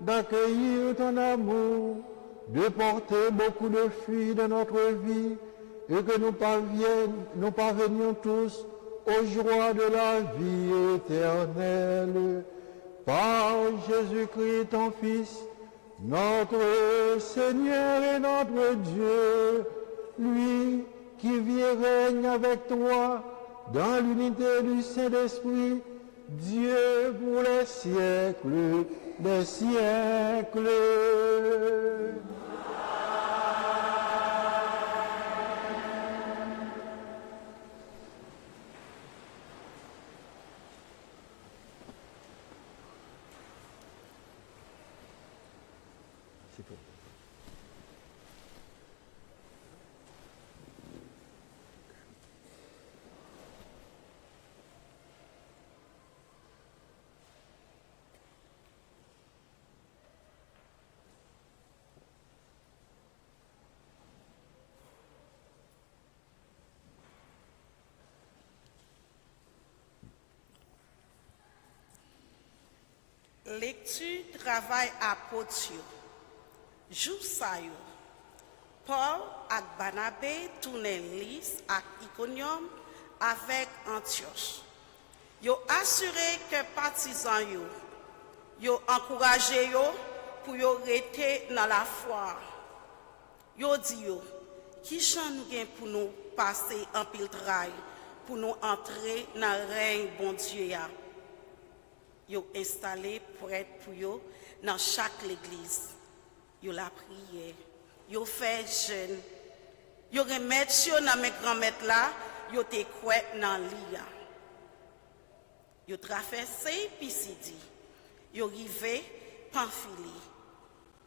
D'accueillir ton amour, de porter beaucoup de fruits dans notre vie et que nous parvenions tous aux joies de la vie éternelle. Par Jésus-Christ, ton Fils, notre Seigneur et notre Dieu, lui qui vit et règne avec toi dans l'unité du Saint-Esprit, Dieu pour les siècles des siècles. Lecture travail apôtre. Jou sa yo. Paul ak Barnabé tournen Lys ak Iconium avec Antioche. Yo assuré que partisans yo encouragé yo pour yo rester dans la foi. Yo dit yo, qui jan nous gen pour nous passer en pile travail pour nous entrer dans le règne bon Dieu ya. Yo installé prêtre pour yo dans chaque église. Yo la prière, yo fait jeûne. Yo remettre yo dans mes grands-mères là, yo te kouet dans lia. Yo traversé Pisidi. Yo rivé Pamphylie.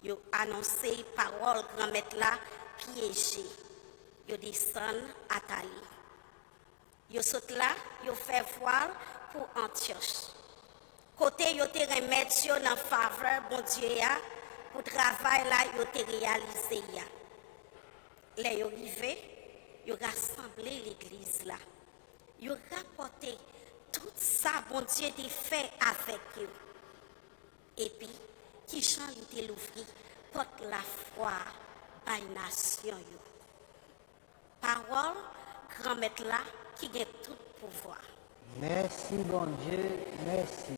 Yo annoncé parole grand-mère là piégé. Yo descend à Taï. Yo saute là, yo fait voile pour Antioche. Côté yo te remettre yo dans faveur bon Dieu ya pour travail là yo te réalisé ya. Les yo rivé, yo rassemblé l'église là. Yo rapporté tout ça bon Dieu te fait avec eux. Et puis qui chant yo te l'ouvri porte la foi à une nation yo. Parole grand-mère là qui a tout pouvoir. Merci, bon Dieu, merci.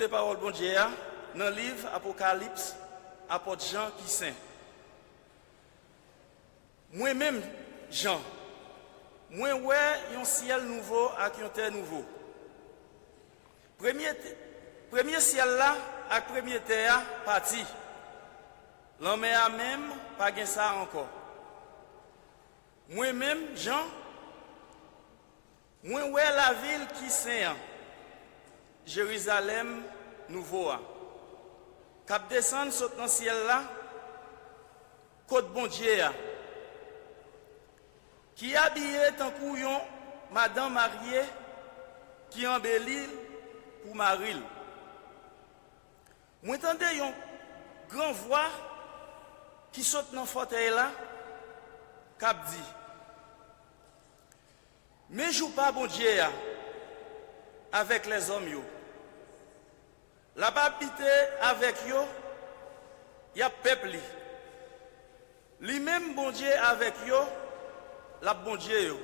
écouter parole bon Dieu dans le livre Apocalypse, apôtre Jean qui saint. Moi-même, Jean, moi ouais un ciel nouveau et un terre nouveau. Premier ciel là et premier terre parti. L'homme a même pas gain ça encore. Moi-même, Jean, moi ouais la ville qui saint, Jérusalem nouveau. Cap descendre saute dans le ciel là, côte bon Dieu, qui habillé tant couillon, madame mariée, qui embellit pour Maril. Moi entendez une grande voix qui saute dans le fauteuil là, cap dit, mais joue pas bon Dieu avec les hommes yo. La habité avec yo, y a peuple. Lui même bon Dieu avec yo, la bon Dieu yo.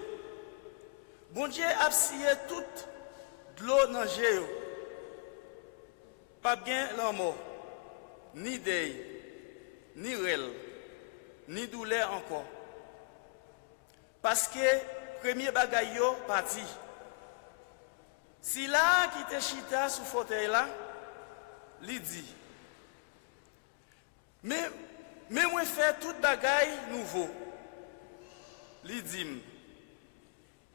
Bon Dieu a scié toute de l'eau dans yo. Pas bien l'amour, ni deuil, ni rel, ni douleur encore. Parce que premier bagay yo parti. Si là qui te chita sous fauteuil là, li dit, mais moi faire tout bagay nouveau. Li dit,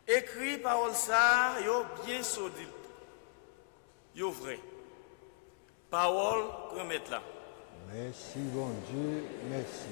écrit parole ça, yo bien solide, yo vrai. Parole remettre là. Merci, bon Dieu, merci.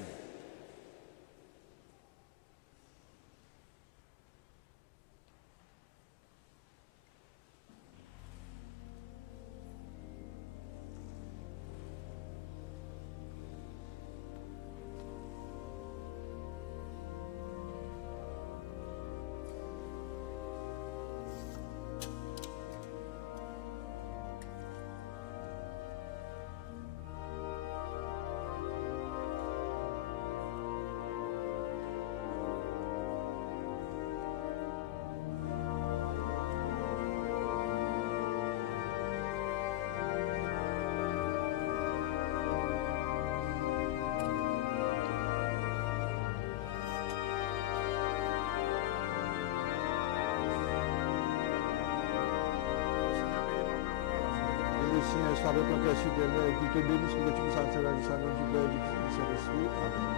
Le Seigneur soit avec ton cœur supérieur et qu'il te bénisse pour que tu puisses entrer dans le salon du Père et du Fils et du Saint-Esprit. Amen.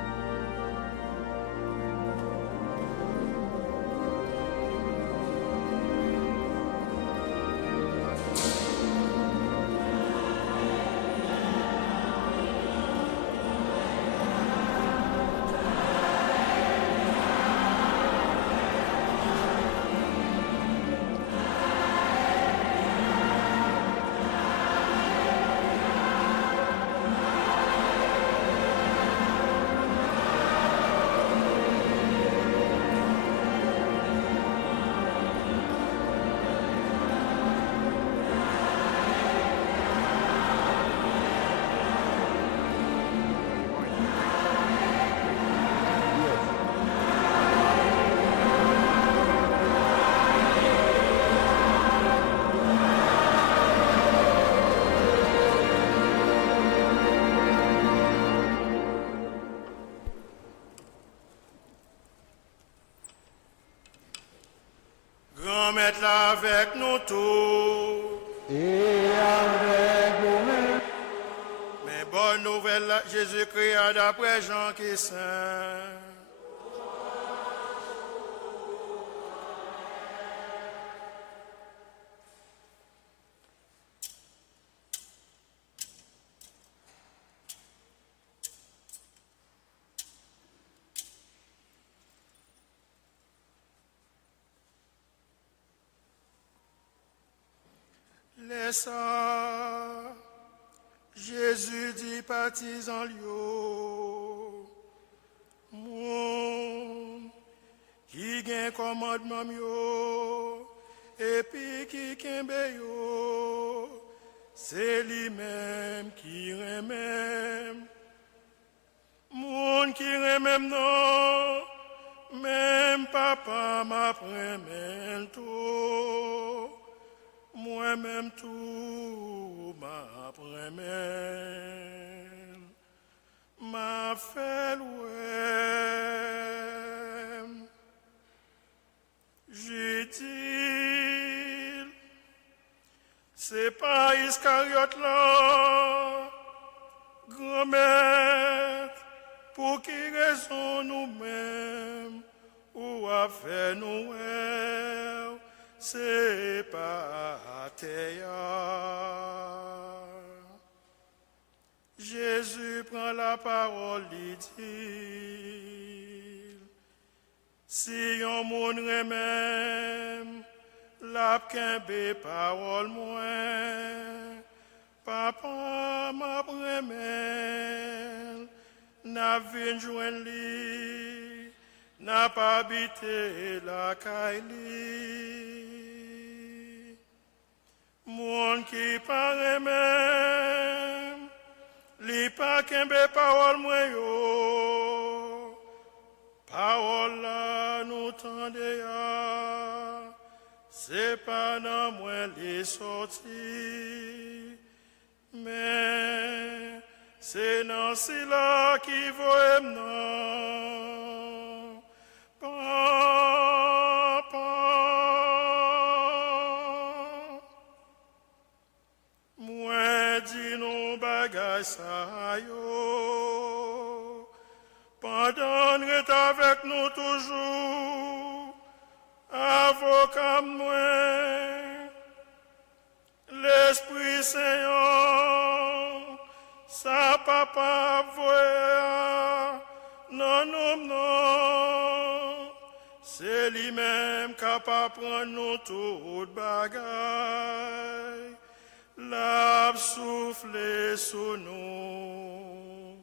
Mettre avec nous tous. Et avec vous-même. Mais bonne nouvelle, Jésus-Christ d'après Jean qui saint. Laissa Jésus dit partisan lieu, mon qui gagne commandement yo, et puis qui kembe yo, c'est lui-même qui remème. Mon qui remème non, même papa m'apprend tout. Moi-même tout m'appremène, m'a fait louer. J'ai dit, c'est pas Iscariote là, grand-mère, pour qui raison nous-mêmes, ou a fait nous, c'est pas terre. Jésus prend la parole, il dit, si on moun remèm, la kembe parole moins, papa m'a remèm, n'a vin jouen li, n'a pas habité la kaili. Moun qui pa remèm, li pa kembe parole moins yo, parole la nous tende ya, c'est pas nan moi les sorti, mais c'est nan si la qui voye nan, papa. Moi dis non bagay sa yo, pendant que avec nous toujours, avocat moi, l'Esprit Saint, sa papa voya, non, non, non, c'est lui-même capable de prendre nous tout bagay, l'a soufflé sous nous.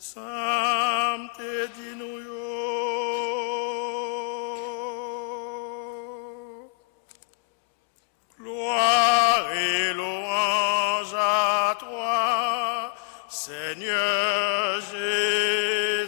Sam te di nou yo. Gloire et louange à toi, Seigneur Jésus.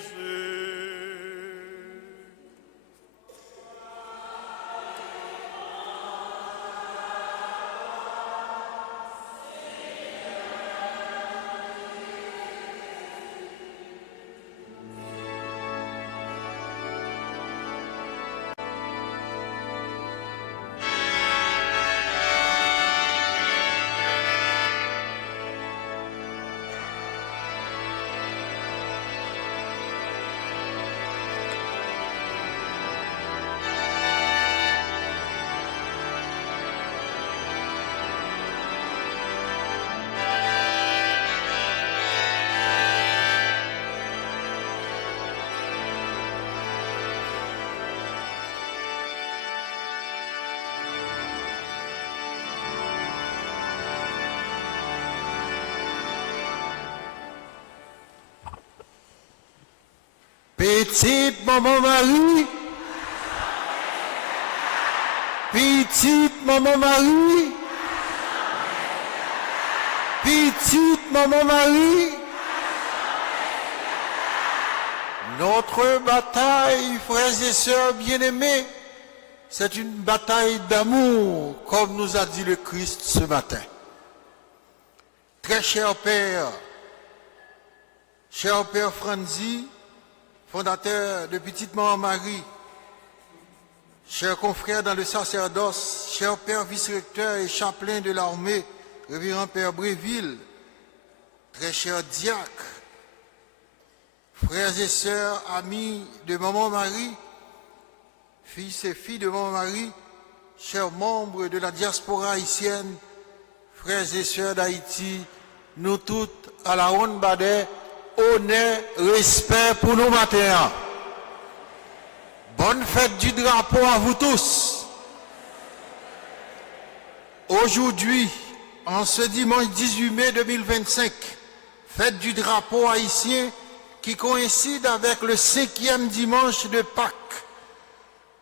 Petite maman Marie, petite maman Marie, petite maman Marie, notre bataille, frères et sœurs bien-aimés, c'est une bataille d'amour, comme nous a dit le Christ ce matin. Très cher Père Franzi, fondateur de Petite Maman Marie, chers confrères dans le sacerdoce, cher Père vice-recteur et chapelain de l'armée, révérend Père Bréville, très chers diacres, frères et sœurs, amis de Maman Marie, fils et filles de Maman Marie, chers membres de la diaspora haïtienne, frères et sœurs d'Haïti, nous toutes à la Ronde Badet, honneur, respect pour nos matins. Bonne fête du drapeau à vous tous. Aujourd'hui, en ce dimanche 18 mai 2025, fête du drapeau haïtien qui coïncide avec le 5e dimanche de Pâques.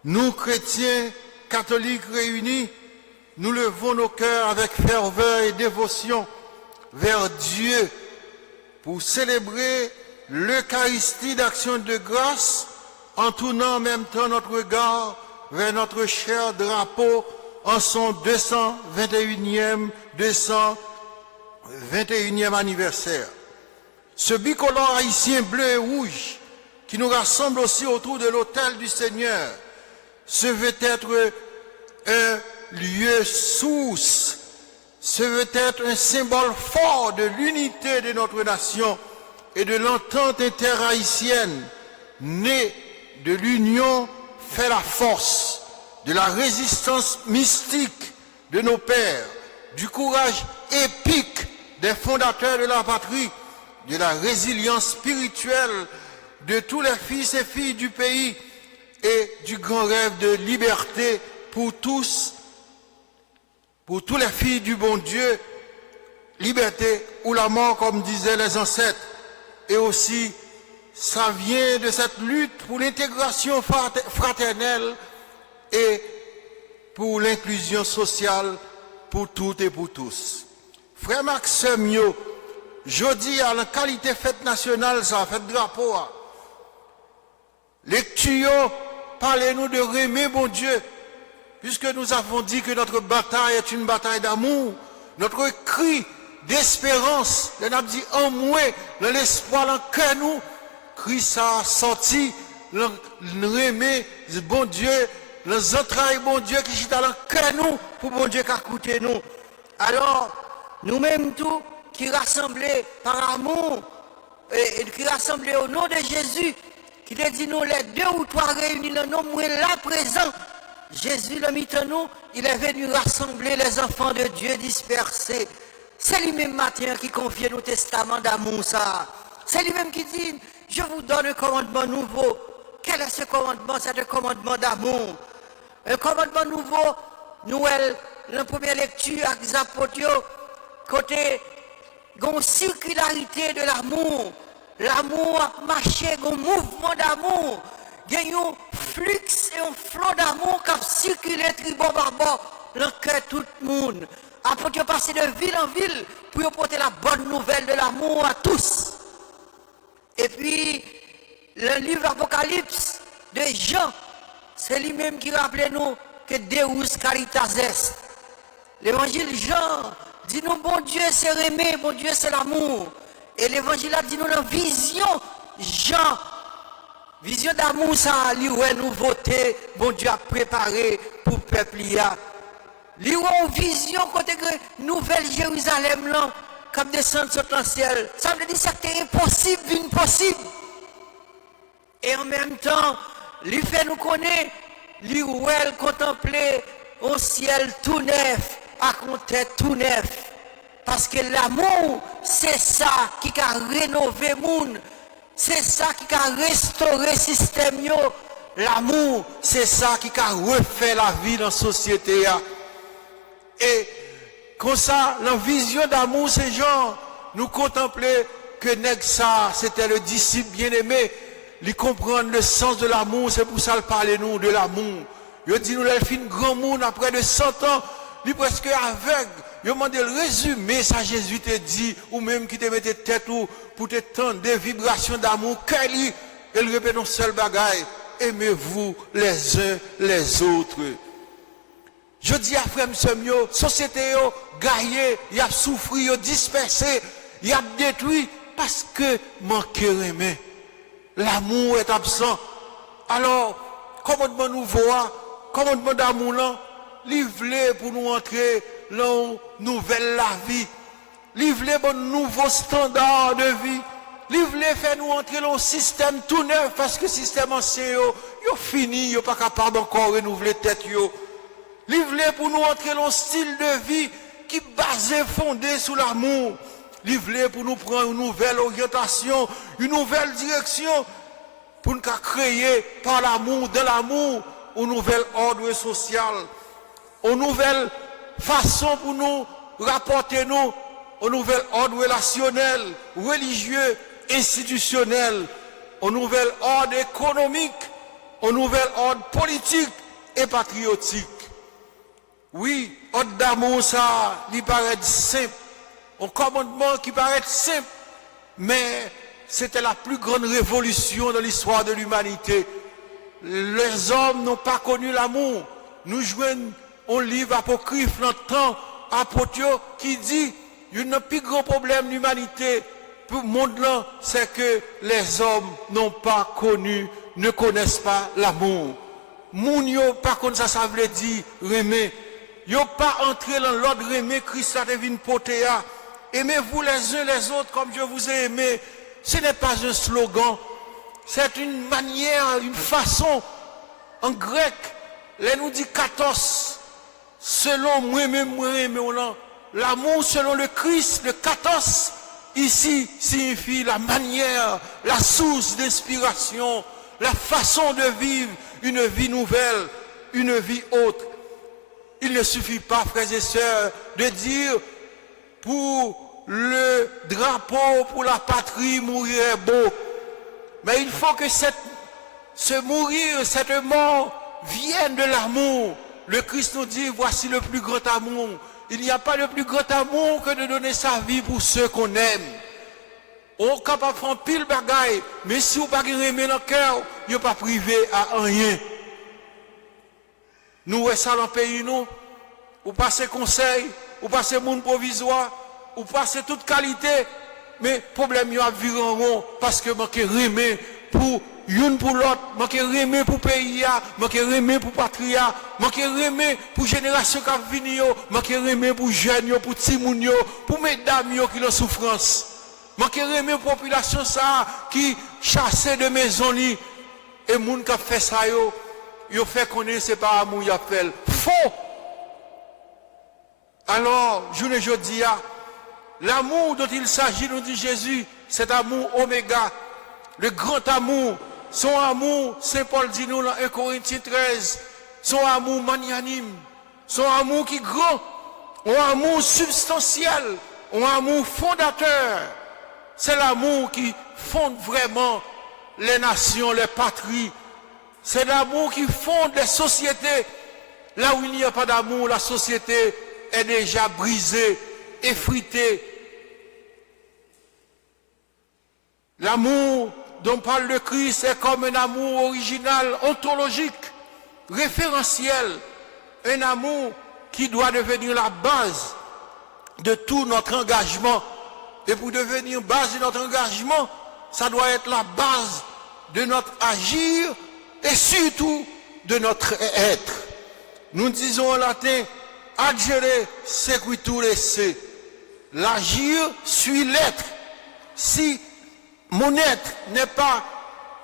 Nous, chrétiens, catholiques réunis, nous levons nos cœurs avec ferveur et dévotion vers Dieu pour célébrer l'Eucharistie d'action de grâce en tournant en même temps notre regard vers notre cher drapeau en son 221e 21e anniversaire. Ce bicolore haïtien bleu et rouge qui nous rassemble aussi autour de l'autel du Seigneur, ce veut être un lieu source, ce veut être un symbole fort de l'unité de notre nation et de l'entente interhaïtienne, née de l'union fait la force, de la résistance mystique de nos pères, du courage épique des fondateurs de la patrie, de la résilience spirituelle de tous les fils et filles du pays et du grand rêve de liberté pour tous les filles du bon Dieu, liberté ou la mort comme disaient les ancêtres. Et aussi, ça vient de cette lutte pour l'intégration fraternelle et pour l'inclusion sociale pour toutes et pour tous. Frère Maxime, jeudi à la qualité fête nationale, ça fête drapeau. Lecture, parlez-nous de remer bon Dieu, puisque nous avons dit que notre bataille est une bataille d'amour, notre cri d'espérance, on a dit en moi, dans l'espoir, dans le cœur nous, Christ a sorti, le remet bon Dieu, les entrailles bon Dieu qui sont dans le cœur nous, pour bon Dieu qui a coûté nous. Alors, nous-mêmes tous, qui rassemblés par amour, et qui rassemblés au nom de Jésus, qui te dit nous les deux ou trois réunis dans nos moi là présent. Jésus le mit en nous, il est venu rassembler les enfants de Dieu dispersés. C'est lui-même matin qui confie nos testaments d'amour ça. C'est lui-même qui dit, je vous donne un commandement nouveau. Quel est ce commandement? C'est un commandement d'amour. Un commandement nouveau, nous, la première lecture avec les apôtres, côté une circularité de l'amour. L'amour a marché, un mouvement d'amour. Il y a un flux et un flot d'amour qui a circulé tribord par bord dans le cœur de tout le monde. Après, tu passer de ville en ville pour porter la bonne nouvelle de l'amour à tous. Et puis, le livre Apocalypse de Jean, c'est lui-même qui rappelle nous que Deus Caritas est. L'évangile Jean dit nous, bon Dieu c'est aimer, bon Dieu c'est l'amour. Et l'évangile a dit nous la vision Jean. Vision d'amour, ça, lui, nous voter, bon Dieu a préparé pour le peuple. Lui, une vision côté que Nouvelle Jérusalem, là, comme descendre sur le ciel. Ça veut dire que c'est impossible, impossible. Et en même temps, lui fait nous connaître, lui, contempler un ciel tout neuf, à compter tout neuf. Parce que l'amour, c'est ça qui a rénové le monde. C'est ça qui a restauré le système. L'amour, c'est ça qui a refait la vie dans la société. Et comme ça, la vision d'amour, ces gens, nous contempler que nèg ça, c'était le disciple bien-aimé. Il comprend le sens de l'amour, c'est pour ça qu'il parle nous de l'amour. Il dit nous, il fait un grand monde après de 100 ans, il est presque aveugle. Il demande le résumé, ça Jésus te dit, ou même qui te mette tête ou pour te tendre des vibrations d'amour, qu'il il répète un seul bagaille, aimez-vous les uns les autres. Je dis à frère Msemio, société yo gaillé, il a souffert, il a dispersé, il a détruit parce que manque aimer. L'amour est absent. Alors, commandement nouveau, commandement d'amour là, livrer pour nous entrer dans une nouvelle la vie. Livrer un nouveau standard de vie. Livrer faire nous entrer dans un système tout neuf parce que le système ancien yo fini, yo pas capable encore renouveler tête yo. Livrer pour nous entrer dans un style de vie qui basé fondé sur l'amour. Livrer pour nous prendre une nouvelle orientation, une nouvelle direction pour nous créer par l'amour, de l'amour, un nouvel ordre social, une nouvelle façon pour nous rapporter nous, un nouvel ordre relationnel, religieux, institutionnel, un nouvel ordre économique, un nouvel ordre politique et patriotique. Oui, ordre d'amour, ça, il paraît simple, un commandement qui paraît simple, mais c'était la plus grande révolution dans l'histoire de l'humanité. Les hommes n'ont pas connu l'amour. Nous jouons un livre apocryphe dans le temps apôtre qui dit un plus grand problème de l'humanité pour le monde là, c'est que les hommes n'ont pas connu, ne connaissent pas l'amour. Moun yo pas comme ça veut dire aimer. Yo pas entré dans l'ordre aimer Christ a devine potéa. Aimez-vous les uns les autres comme je vous ai aimé. Ce n'est pas un slogan, c'est une manière, une façon. En grec, les nous dit 14. Selon moi-même, l'amour selon le Christ, le 14, ici signifie la manière, la source d'inspiration, la façon de vivre une vie nouvelle, une vie autre. Il ne suffit pas, frères et sœurs, de dire pour le drapeau, pour la patrie, mourir est beau. Mais il faut que ce mourir, cette mort vienne de l'amour. Le Christ nous dit, voici le plus grand amour. Il n'y a pas de plus grand amour que de donner sa vie pour ceux qu'on aime. On est capable de faire pile bagaille, mais si vous ne pouvez pas aimer dans le cœur, vous ne pas privé à rien. Nous, ouais, ça dans le pays, nous, ou passez conseil, ou passez monde provisoire, ou passez toute qualité, mais problème, il y a viré en rond, parce que manque aimer pour une pour l'autre, manque aimer pour pays, manque aimer pour patrie, manque aimer pour génération qui va venir, manque aimer pour jeunes, pour timoun, pour mesdames qui ont en souffrance. Manque aimer pour population ça qui chasse de maison li et moun qui fait ça yo fait connaître c'est pas amour y a fait faux. Alors, je ne dis pas, l'amour dont il s'agit, nous dit Jésus, c'est amour oméga, le grand amour, son amour, Saint Paul dit nous dans 1 Corinthiens 13, son amour magnanime, son amour qui est grand, un amour substantiel, un amour fondateur. C'est l'amour qui fonde vraiment les nations, les patries. C'est l'amour qui fonde les sociétés. Là où il n'y a pas d'amour, la société est déjà brisée, effritée. L'amour dont parle le Christ est comme un amour original, ontologique, référentiel. Un amour qui doit devenir la base de tout notre engagement. Et pour devenir base de notre engagement, ça doit être la base de notre agir et surtout de notre être. Nous disons en latin, agere sequitur esse. L'agir suit l'être. Si mon être n'est pas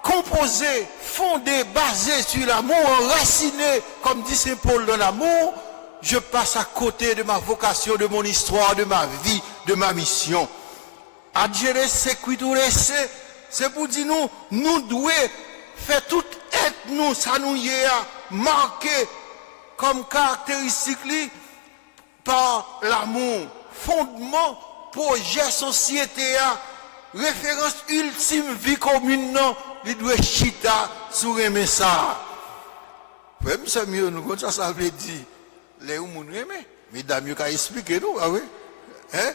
composé, fondé, basé sur l'amour, enraciné, comme dit Saint Paul dans l'amour, je passe à côté de ma vocation, de mon histoire, de ma vie, de ma mission. Agere sequitur esse, c'est pour dire nous devons faire tout être nous, ça nous y est marqué comme caractéristique par l'amour, fondement, projet, société, référence ultime, vie commune, non, il doit chita sur aimer ça. Même c'est mieux, nous, comme ça veut dire, les gens aimer, mesdames, vous pouvez expliquer nous, ah oui, hein?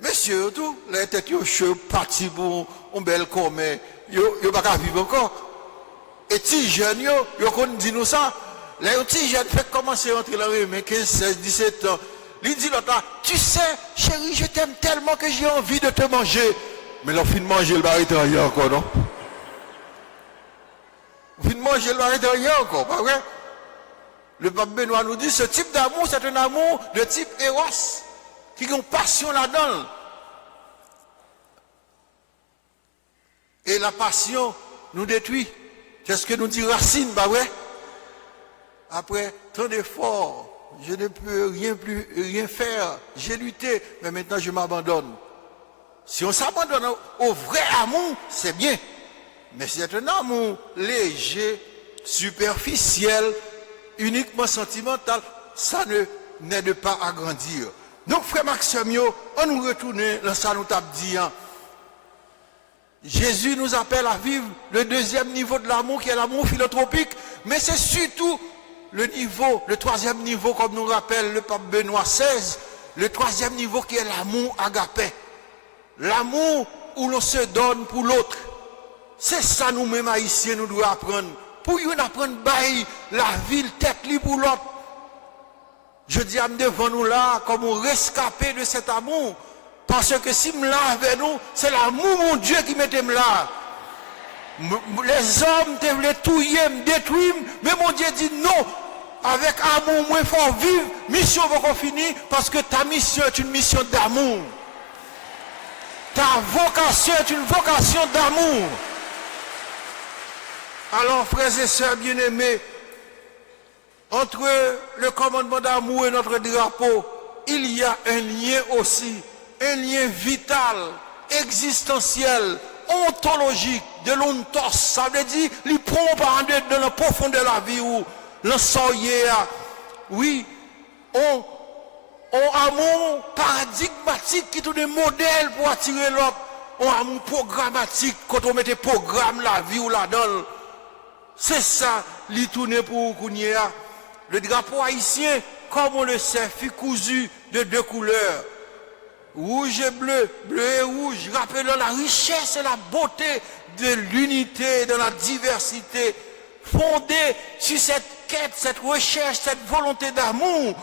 Messieurs, tout, les têtes, ils sont partis pour une belle commun, ils ne peuvent pas vivre encore. Et les jeunes, ils disent nous ça. Les petits jeunes fait commencer à entrer dans le 15, 16, 17 ans. Ils disent l'autre, tu sais, chérie, je t'aime tellement que j'ai envie de te manger. Mais l'on fin de manger le baril de rien encore, non? Fin de manger le baril de rien encore, pas vrai? Le pape Benoît nous dit, ce type d'amour, c'est un amour de type Eros, qui a une passion là-dedans. Et la passion nous détruit. C'est ce que nous dit Racine, bah ouais. Après tant d'efforts, je ne peux rien faire. J'ai lutté, mais maintenant je m'abandonne. Si on s'abandonne au vrai amour, c'est bien. Mais c'est un amour léger, superficiel, uniquement sentimental. Ça n'aide pas à grandir. Donc, frère Maxime, on nous retourne dans ça nous tape dit. Jésus nous appelle à vivre le deuxième niveau de l'amour qui est l'amour philanthropique, mais c'est surtout le troisième niveau, comme nous rappelle le pape Benoît XVI, le troisième niveau qui est l'amour agapé. L'amour où l'on se donne pour l'autre. C'est ça nous-mêmes haïtiens nous devons apprendre. Pour nous apprendre la vie, tête libre pour l'autre. Je dis à devant nous là, comme on rescapé de cet amour, Parce que si me là avec nous, c'est l'amour mon Dieu qui mettait là. Les hommes te voulaient tuer, me détruire, mais mon Dieu dit non. Avec amour, moi, il faut vivre. Mission va finir parce que ta mission est une mission d'amour. Ta vocation est une vocation d'amour. Alors, frères et sœurs bien-aimés, entre le commandement d'amour et notre drapeau, il y a un lien aussi, un lien vital, existentiel, ontologique, de l'ontos. Ça veut dire, il prend par dans la profondeur de la vie où l'ensoyer, oui, on amour paradigmatique qui est un modèle pour attirer l'autre, on amour programmatique quand on met des programmes la vie ou la donne. C'est ça, li tourne pour Kounia. Le drapeau haïtien, comme on le sait, fut cousu de deux couleurs. Rouge et bleu, bleu et rouge, rappelant la richesse et la beauté de l'unité, de la diversité, fondée sur cette quête, cette recherche, cette volonté d'amour,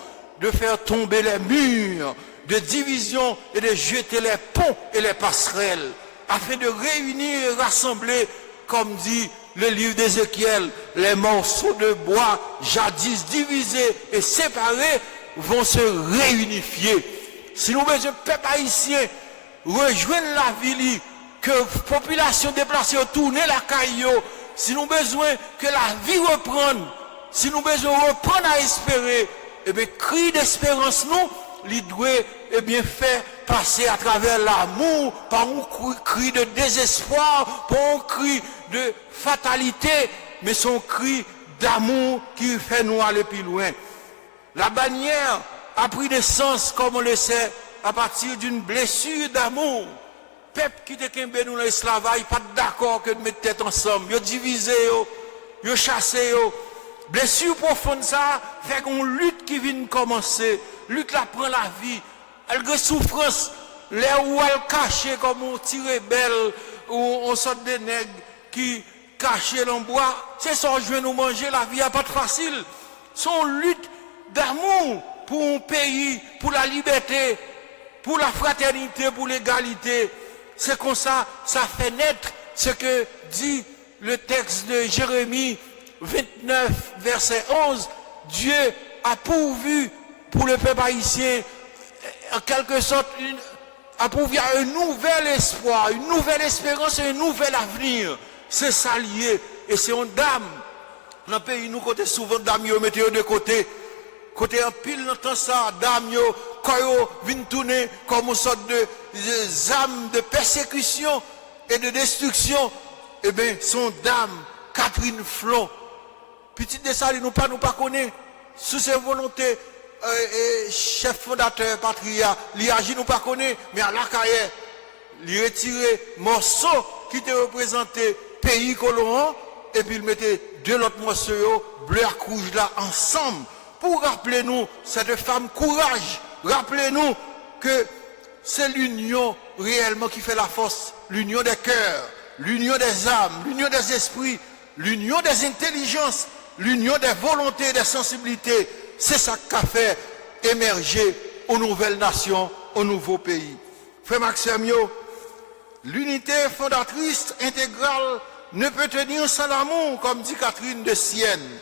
de faire tomber les murs de division et de jeter les ponts et les passerelles, afin de réunir et rassembler, comme dit le livre d'Ézéchiel, les morceaux de bois jadis divisés et séparés vont se réunifier. Si nous besoin peuple haïtien rejoindre la ville, que la population déplacée tourner la caillou, si nous besoin que la vie reprenne, si nous besoin reprendre à espérer, eh bien, cri d'espérance, nous, il doit, eh bien, faire passer à travers l'amour, par un cri de désespoir, par un cri de fatalité, mais son cri d'amour qui fait nous aller plus loin. La bannière a pris naissance, comme on le sait, à partir d'une blessure d'amour. Peuple qui était qu'un nous l'esclavage, pas d'accord que de mettre tête ensemble. Ils divisé, ils chassé. Blessure profonde ça, fait qu'on lutte qui vient de commencer. Lutte là prend la vie. Elle a souffrance. Là où elle cachée comme on tire belle, ou on sort des nègres qui cachent dans le bois. C'est ça, je vais nous manger, la vie n'est pas facile. Son lutte d'amour pour un pays, pour la liberté, pour la fraternité, pour l'égalité. C'est comme ça, ça fait naître ce que dit le texte de Jérémie 29, verset 11. Dieu a pourvu pour le peuple haïtien, en quelque sorte, a pourvu un nouvel espoir, une nouvelle espérance et un nouvel avenir. C'est ça lié. Et c'est une dame. Dans le pays, nous, côté souvent, dame, yo mettez de côté. Côté en pile, dans ça, dame, yo, quand yo vient tourner comme une sorte de âme de persécution et de destruction, eh bien, son dame, Catherine Flon, petite de ça, nous pas connaît, sous ses volontés, chef fondateur, patria, il agit, nous pas connaît, mais à la carrière, il retiré morceau qui te représentait pays colorant, et puis il mettait deux autres morceaux, bleu à rouge là, ensemble, pour rappeler nous cette femme courage, rappelez-nous que c'est l'union réellement qui fait la force, l'union des cœurs, l'union des âmes, l'union des esprits, l'union des intelligences, l'union des volontés, des sensibilités. C'est ça qui a fait émerger aux nouvelles nations, aux nouveaux pays. Frère Maxime, l'unité fondatrice intégrale ne peut tenir sans l'amour, comme dit Catherine de Sienne.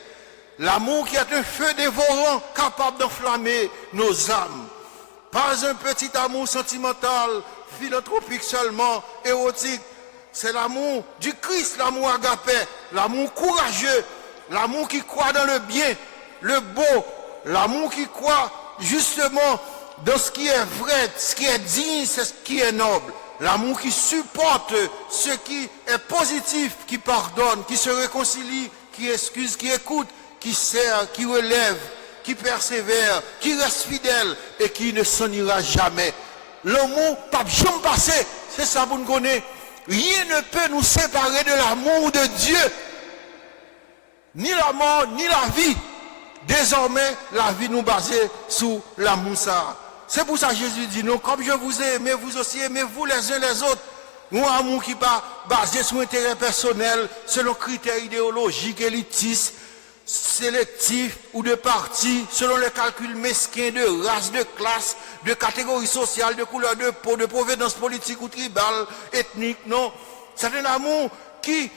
L'amour qui est un feu dévorant capable d'enflammer nos âmes. Pas un petit amour sentimental, philanthropique seulement, érotique. C'est l'amour du Christ, l'amour agapé, l'amour courageux, l'amour qui croit dans le bien, le beau, l'amour qui croit justement dans ce qui est vrai, ce qui est digne, ce qui est noble. L'amour qui supporte ce qui est positif, qui pardonne, qui se réconcilie, qui excuse, qui écoute, qui sert, qui relève, qui persévère, qui reste fidèle et qui ne s'en ira jamais. L'amour, pas jamais passé, c'est ça vous nous connaissez. Rien ne peut nous séparer de l'amour de Dieu. Ni la mort, ni la vie. Désormais, la vie nous basée sur l'amour ça. C'est pour ça que Jésus dit, non, comme je vous ai aimé, vous aussi aimez-vous les uns les autres. Un amour qui n'est pas basé sur intérêt personnel, selon critères idéologiques, élitistes, sélectif ou de parti selon les calculs mesquins de race, de classe, de catégorie sociale, de couleur de peau, de provenance politique ou tribale, ethnique, non. C'est un amour qui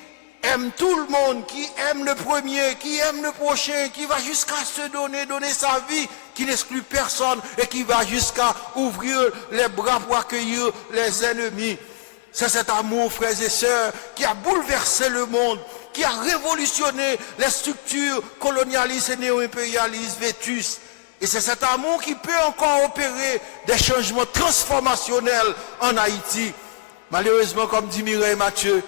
aime tout le monde, qui aime le premier, qui aime le prochain, qui va jusqu'à se donner sa vie, qui n'exclut personne et qui va jusqu'à ouvrir les bras pour accueillir les ennemis. C'est cet amour, frères et sœurs, qui a bouleversé le monde, qui a révolutionné les structures colonialistes et néo-impérialistes vétustes. Et c'est cet amour qui peut encore opérer des changements transformationnels en Haïti. Malheureusement, comme dit Mireille Mathieu,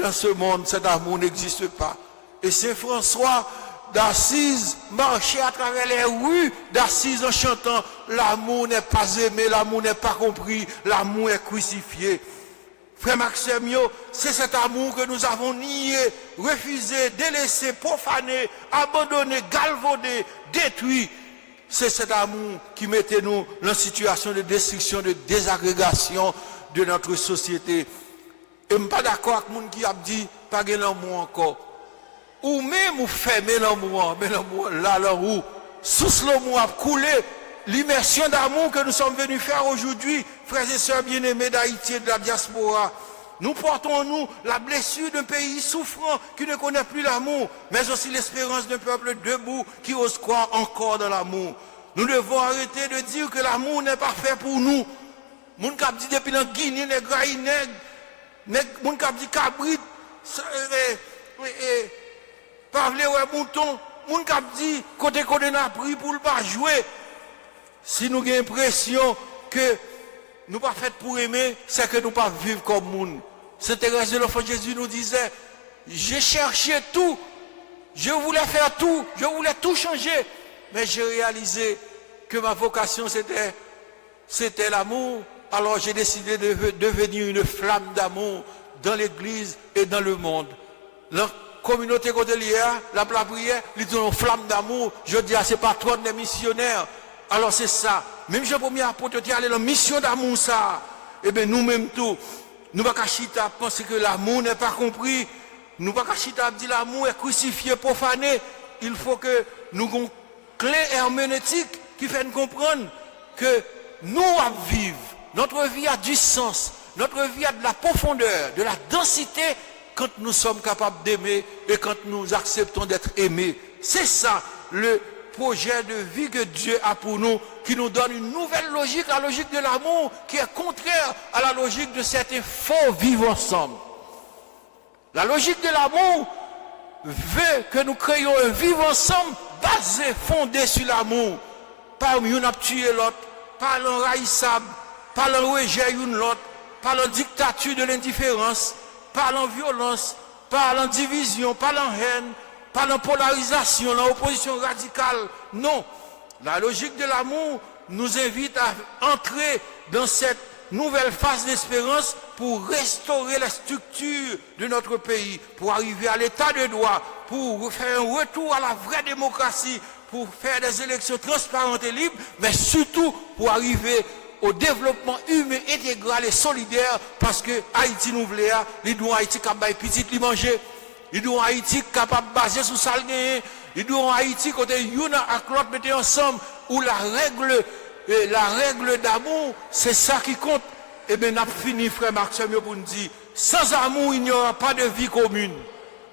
dans ce monde, cet amour n'existe pas. Et Saint François d'Assise marchait à travers les rues d'Assise en chantant « L'amour n'est pas aimé, l'amour n'est pas compris, l'amour est crucifié ». Frère Maxime, c'est cet amour que nous avons nié, refusé, délaissé, profané, abandonné, galvaudé, détruit. C'est cet amour qui mettait nous dans une situation de destruction, de désagrégation de notre société. Et je ne suis pas d'accord avec les gens qui ont dit pas de l'amour encore. Ou même ou fermer l'amour, mais l'amour là, où sous l'amour a coulé, l'immersion d'amour que nous sommes venus faire aujourd'hui, frères et sœurs bien-aimés d'Haïti et de la diaspora. Nous portons en nous la blessure d'un pays souffrant qui ne connaît plus l'amour, mais aussi l'espérance d'un peuple debout qui ose croire encore dans l'amour. Nous devons arrêter de dire que l'amour n'est pas fait pour nous. Moun kap dit depuis la Guinée, les graïnègres, moun kap dit cabrit, parler ouais mouton, moun kap dit côté n'a pris pour le pas jouer. Si nous avons l'impression que nous pas fait pour aimer, c'est que nous pas vivre comme moun. Sainte Thérèse de l'Enfant Jésus nous disait, j'ai cherché tout, je voulais faire tout, je voulais tout changer, mais j'ai réalisé que ma vocation c'était l'amour. Alors j'ai décidé de devenir une flamme d'amour dans l'église et dans le monde. La communauté côtelière, la prière, ils ont une flamme d'amour. Je dis à ces patrons des missionnaires. Alors c'est ça. Même je premier apôtre qui allé dans mission d'amour ça. Eh bien nous-mêmes tout, nous pas cachita penser que l'amour n'est pas compris. Nous pas cachita dire l'amour est crucifié, profané. Il faut que nous ayons une clé herméneutique qui fait nous comprendre que nous vivons. Notre vie a du sens, notre vie a de la profondeur, de la densité quand nous sommes capables d'aimer et quand nous acceptons d'être aimés. C'est ça le projet de vie que Dieu a pour nous, qui nous donne une nouvelle logique, la logique de l'amour, qui est contraire à la logique de certains faux vivre ensemble. La logique de l'amour veut que nous créions un vivre ensemble basé, fondé sur l'amour. Pas mieux n'a tué l'autre, pas l'enraillissable, par le rejet d'une l'autre, par la dictature de l'indifférence, par la violence, par la division, par la haine, par la polarisation, l'opposition radicale. Non. La logique de l'amour nous invite à entrer dans cette nouvelle phase d'espérance pour restaurer la structure de notre pays, pour arriver à l'état de droit, pour faire un retour à la vraie démocratie, pour faire des élections transparentes et libres, mais surtout pour arriver au développement humain, intégral et solidaire, parce que Haïti nous voulait, il doit Haïti capable de petit li manger, il doit Haïti capable de baser sur ça, il doit Haïti côté Yuna à l'autre mettez ensemble, où la règle d'amour, c'est ça qui compte. Et bien, on a fini, frère Maxime, pour nous dire, sans amour, il n'y aura pas de vie commune.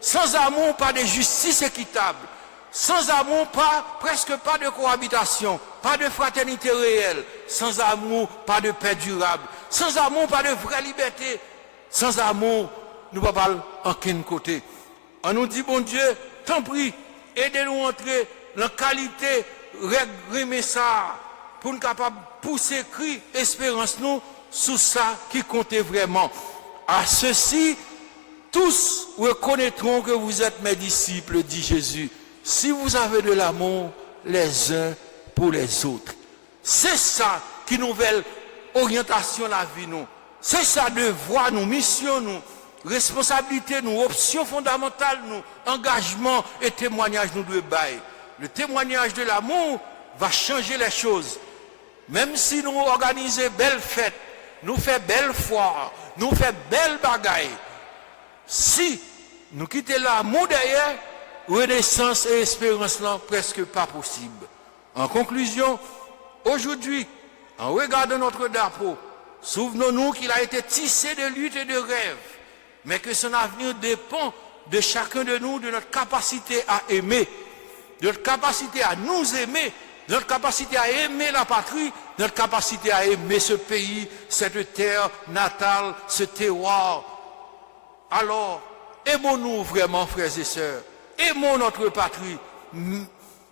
Sans amour, pas de justice équitable. Sans amour, presque pas de cohabitation, pas de fraternité réelle. Sans amour, pas de paix durable. Sans amour, pas de vraie liberté. Sans amour, nous ne pouvons pas en aucun côté. On nous dit, bon Dieu, tant pis, aidez-nous à entrer dans la qualité, régler ça, pour nous capables de pousser cri, espérance nous, sous ça qui comptait vraiment. À ceci, tous reconnaîtront que vous êtes mes disciples, dit Jésus. Si vous avez de l'amour les uns pour les autres. C'est ça qui nouvelle orientation la vie nous. C'est ça devoir nous, mission nous, responsabilité nous, option fondamentale nous, engagement et témoignage nous de bail. Le témoignage de l'amour va changer les choses. Même si nous organisons belles fêtes, nous faisons belles foires, nous faisons belles bagailles. Si nous quittons l'amour derrière, renaissance et espérance là presque pas possible. En conclusion, aujourd'hui, en regardant notre drapeau, souvenons-nous qu'il a été tissé de luttes et de rêves, mais que son avenir dépend de chacun de nous, de notre capacité à aimer, de notre capacité à nous aimer, de notre capacité à aimer la patrie, de notre capacité à aimer ce pays, cette terre natale, ce terroir. Alors, aimons-nous vraiment, frères et sœurs, aimons notre patrie,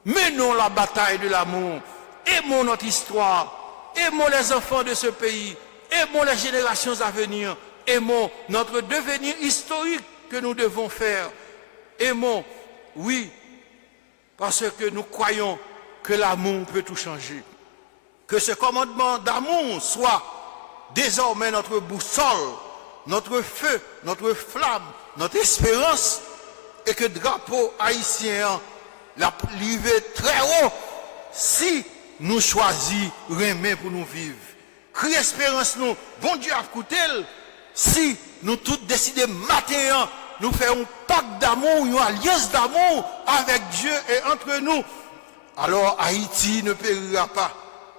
menons la bataille de l'amour, aimons notre histoire, aimons les enfants de ce pays, aimons les générations à venir, aimons notre devenir historique que nous devons faire. Aimons, oui, parce que nous croyons que l'amour peut tout changer. Que ce commandement d'amour soit désormais notre boussole, notre feu, notre flamme, notre espérance, et que le drapeau haïtien la livré très haut si nous choisissons remet pour nous vivre. Crie espérance nous, bon Dieu a coûté si nous tous décidons maintenant nous faire un pacte d'amour, une alliance d'amour avec Dieu et entre nous. Alors Haïti ne périra pas.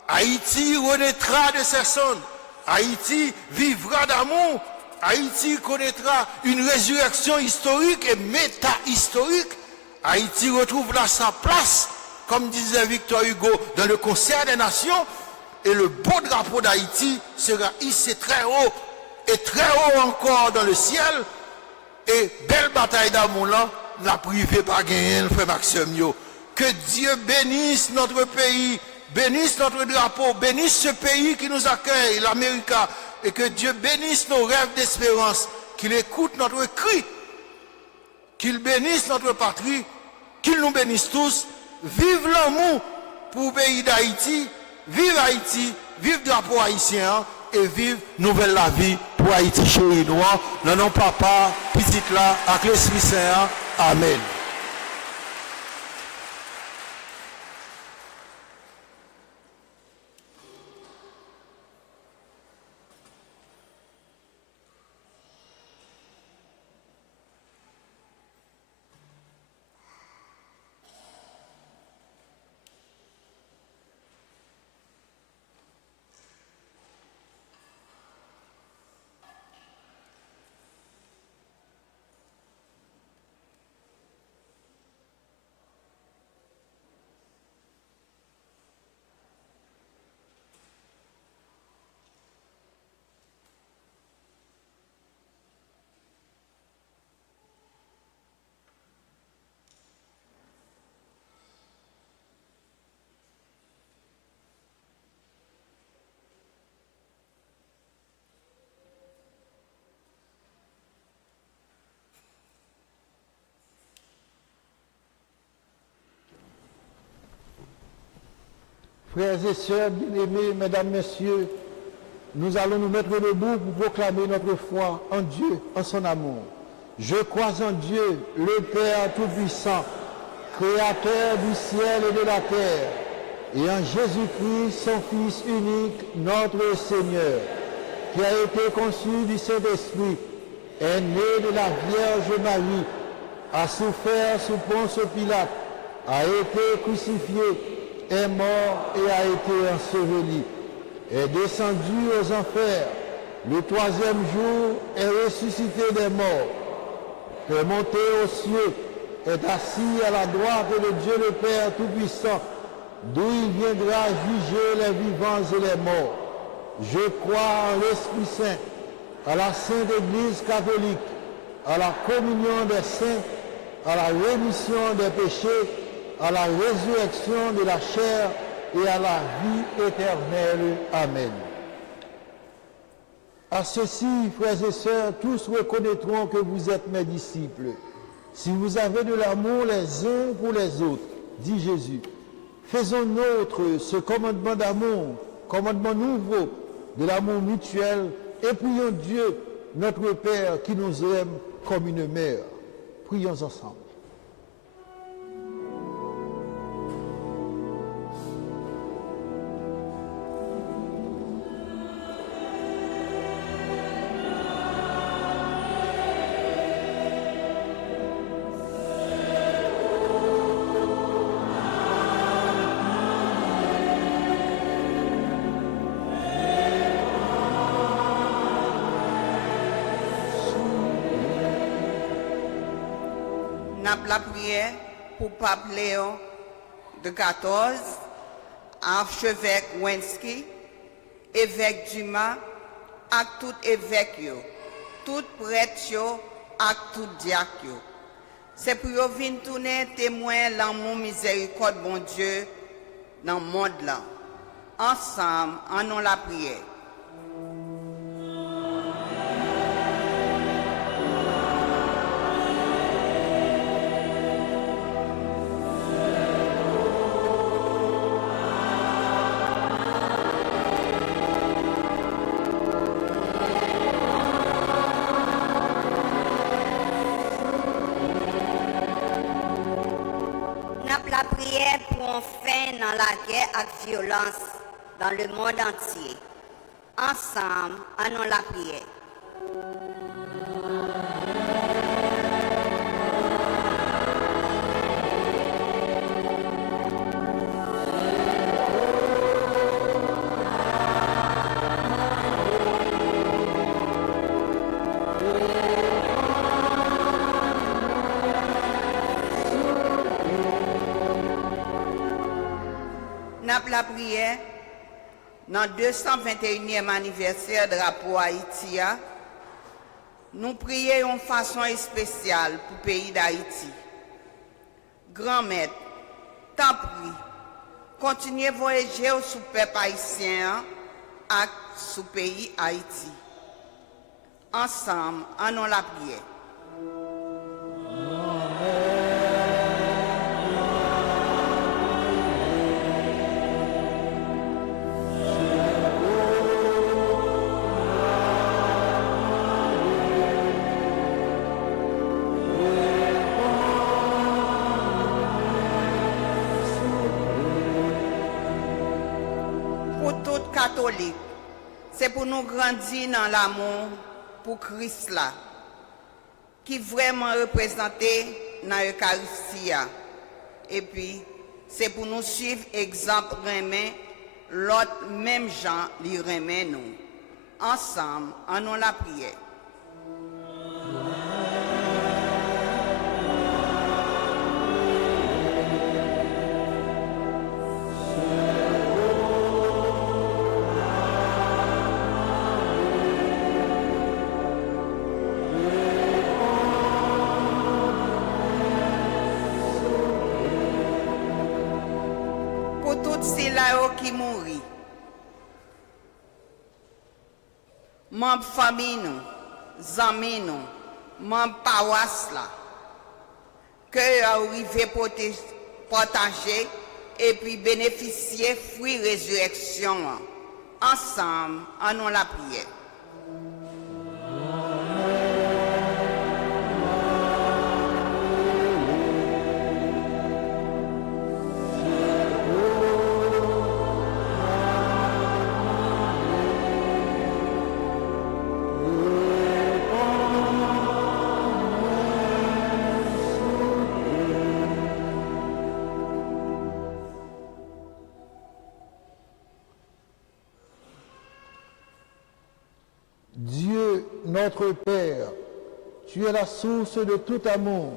Haïti renaîtra de ses cendres. Haïti vivra d'amour. Haïti connaîtra une résurrection historique et méta-historique. Haïti retrouvera sa place, comme disait Victor Hugo, dans le concert des nations. Et le beau drapeau d'Haïti sera hissé très haut et très haut encore dans le ciel. Et belle bataille d'amour là, la privée par gagner, le frère Maxime Yo. Que Dieu bénisse notre pays, bénisse notre drapeau, bénisse ce pays qui nous accueille, l'Amérique, et que Dieu bénisse nos rêves d'espérance, qu'il écoute notre cri, qu'il bénisse notre patrie, qu'il nous bénisse tous. Vive l'amour pour le pays d'Haïti, vive Haïti, vive le drapeau haïtien, et vive nouvelle la vie pour Haïti chéri noir. Non, non, papa, petite là, avec l'Esprit Saint. Amen. Frères et sœurs bien-aimés, mesdames, messieurs, nous allons nous mettre debout pour proclamer notre foi en Dieu, en son amour. Je crois en Dieu, le Père Tout-Puissant, Créateur du ciel et de la terre, et en Jésus-Christ, son Fils unique, notre Seigneur, qui a été conçu du Saint-Esprit, est né de la Vierge Marie, a souffert sous Ponce Pilate, a été crucifié, est mort et a été enseveli, est descendu aux enfers, le troisième jour est ressuscité des morts, est monté aux cieux, est assis à la droite de Dieu le Père Tout-Puissant, d'où il viendra juger les vivants et les morts. Je crois en l'Esprit Saint, à la Sainte Église catholique, à la communion des saints, à la rémission des péchés, à la résurrection de la chair et à la vie éternelle. Amen. À ceci, frères et sœurs, tous reconnaîtront que vous êtes mes disciples, si vous avez de l'amour les uns pour les autres, dit Jésus. Faisons nôtre ce commandement d'amour, commandement nouveau de l'amour mutuel, et prions Dieu, notre Père, qui nous aime comme une mère. Prions ensemble. la prière pour Pape Léon de 14, archevêque Wensky, évêque Dumas, ak tout évêque yo, tout prêtre yo, ak tout diacre yo. C'est pour yo vin tourner témoin l'amour miséricorde bon Dieu dans le monde là. Ensemble, en la prière. La prière pour un fin dans la guerre et violence dans le monde entier. Ensemble, en la prière. La prière dans le 221e anniversaire de drapeau Haïti, nous prions de façon spéciale pour le pays d'Haïti. Grand maître, tant pis, continuez à voyager sous le peuple haïtien et sous le pays Haïti. Ensemble, en la prière. Catholique, c'est pour nous grandir dans l'amour pour Christ là, qui vraiment représenté dans l'Eucharistie. Et puis, c'est pour nous suivre exemple remet, l'autre même gens lui remet nous. Ensemble, en nous la prière. Qui mourit, membres famille nous, amis nous, membres paroisse là, que arrivé partager et puis bénéficier fruit résurrection ensemble en nous la prière. Notre Père, tu es la source de tout amour.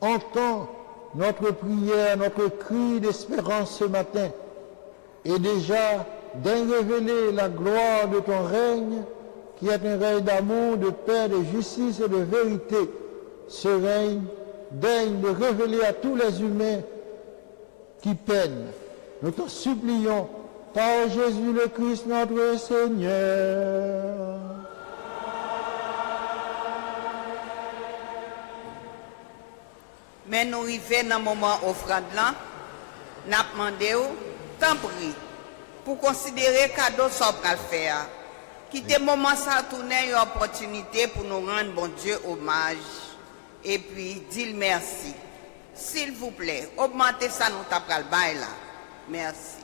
Entends notre prière, notre cri d'espérance ce matin, et déjà daigne révéler la gloire de ton règne, qui est un règne d'amour, de paix, de justice et de vérité. Ce règne daigne de révéler à tous les humains qui peinent. Nous te supplions par Jésus le Christ notre Seigneur. Mais nous arrivons dans le moment offrande là, nous demandons, tant pis, pour considérer cadeau ça pour le faire. Quitter le moment ça tourner une opportunité pour nous rendre bon Dieu hommage et puis dire merci. S'il vous plaît, augmentez ça nous tape le bail là. Merci.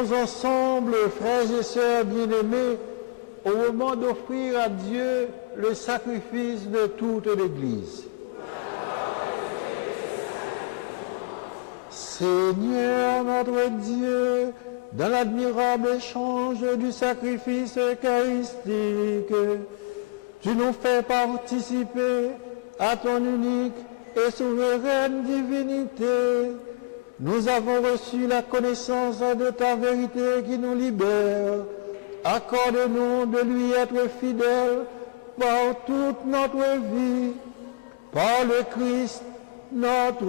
Prions ensemble, frères et sœurs bien-aimés, au moment d'offrir à Dieu le sacrifice de toute l'Église. Seigneur notre Dieu, dans l'admirable échange du sacrifice eucharistique, tu nous fais participer à ton unique et souveraine divinité. Nous avons reçu la connaissance de ta vérité qui nous libère. Accorde-nous de lui être fidèles par toute notre vie, par le Christ notre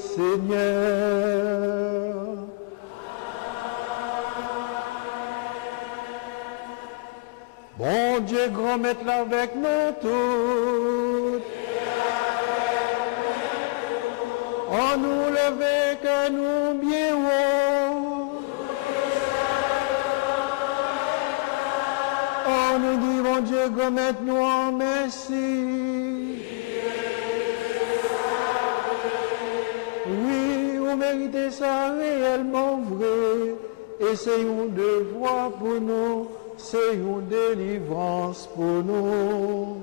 Seigneur. Bon Dieu, grand maître avec nous tous. En nous lever que nous bien haut. On nous dit, mon Dieu, grand maître, nous en merci. Oui, vous méritez ça réellement vrai. Et c'est une devoir pour nous, c'est une délivrance pour nous.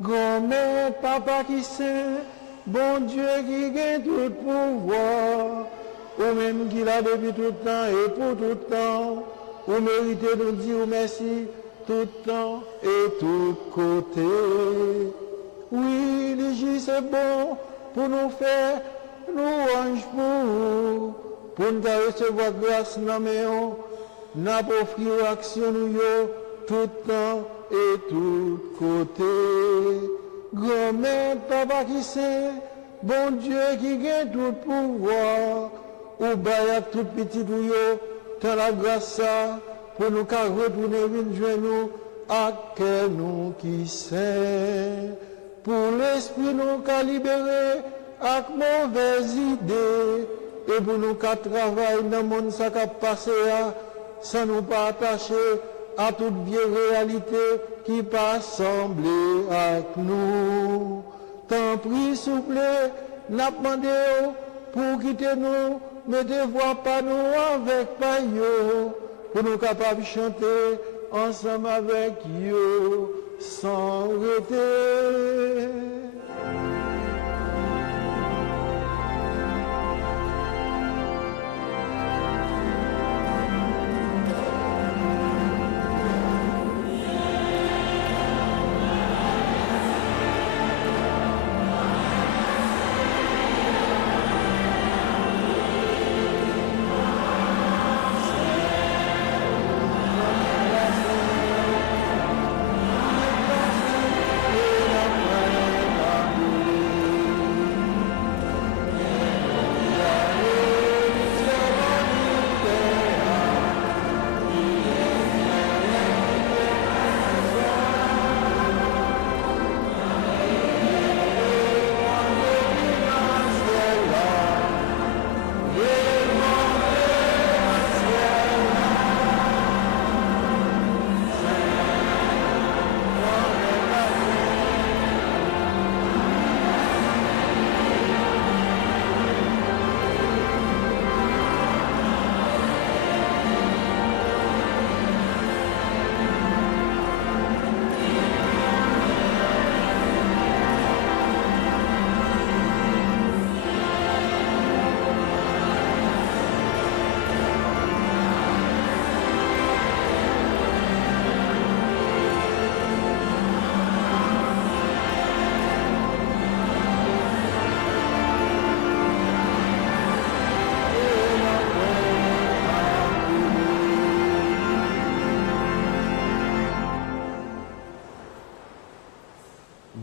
Grand-mère, papa qui sait, bon Dieu qui gagne tout pouvoir, ou même qui l'a depuis tout le temps et pour tout le temps, vous méritez de dire merci tout le temps et tout côté. Oui, les c'est bon pour nous faire louange pour nous recevoir grâce dans nous, n'a pas offrir action nous tout temps et tout côté. Grand-mère, papa qui sait, bon Dieu qui gagne tout pouvoir, ou baille tout petit ou yo, dans la grâce ça, pour nous qu'à retourner une nous à que nous qui sait, pour l'esprit nous qu'à libérer avec mauvaises idées, et pour nous qu'à travailler dans le monde ça qu'a passé sans nous pas attacher à toute vieille réalité qui pas semblé avec nous. Tant pis, s'il vous plaît, n'a demandé pour quitter nous, mettez voix pas nous avec paillot, pour nous capables de chanter ensemble avec eux, sans arrêter.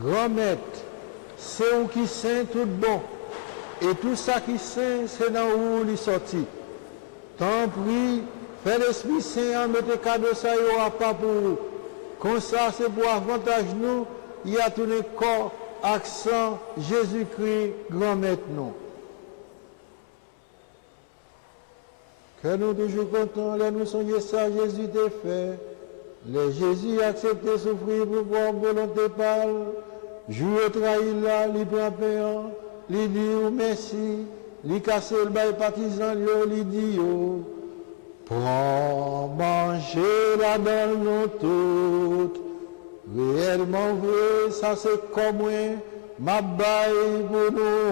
Grand-maître, c'est où qui saint tout bon, et tout ça qui saint, c'est dans où il sorti. Tant pis, fais l'Esprit Saint en mettre cadeau ça y aura pas pour vous. Comme ça, c'est pour avantage nous, il y a tout le corps, accent, Jésus-Christ, grand-maître nous. Que nous toujours contents, là nous songer ça, Jésus t'a fait. Les Jésus accepté souffrir pour voir volonté pâle. Jouer trahi là, li prend payant, li dit merci, li casse le bail partisan, li dit Prends, mangez-la dans nous toutes. Réellement vrai, ça c'est comme moi, ma baille pour nous.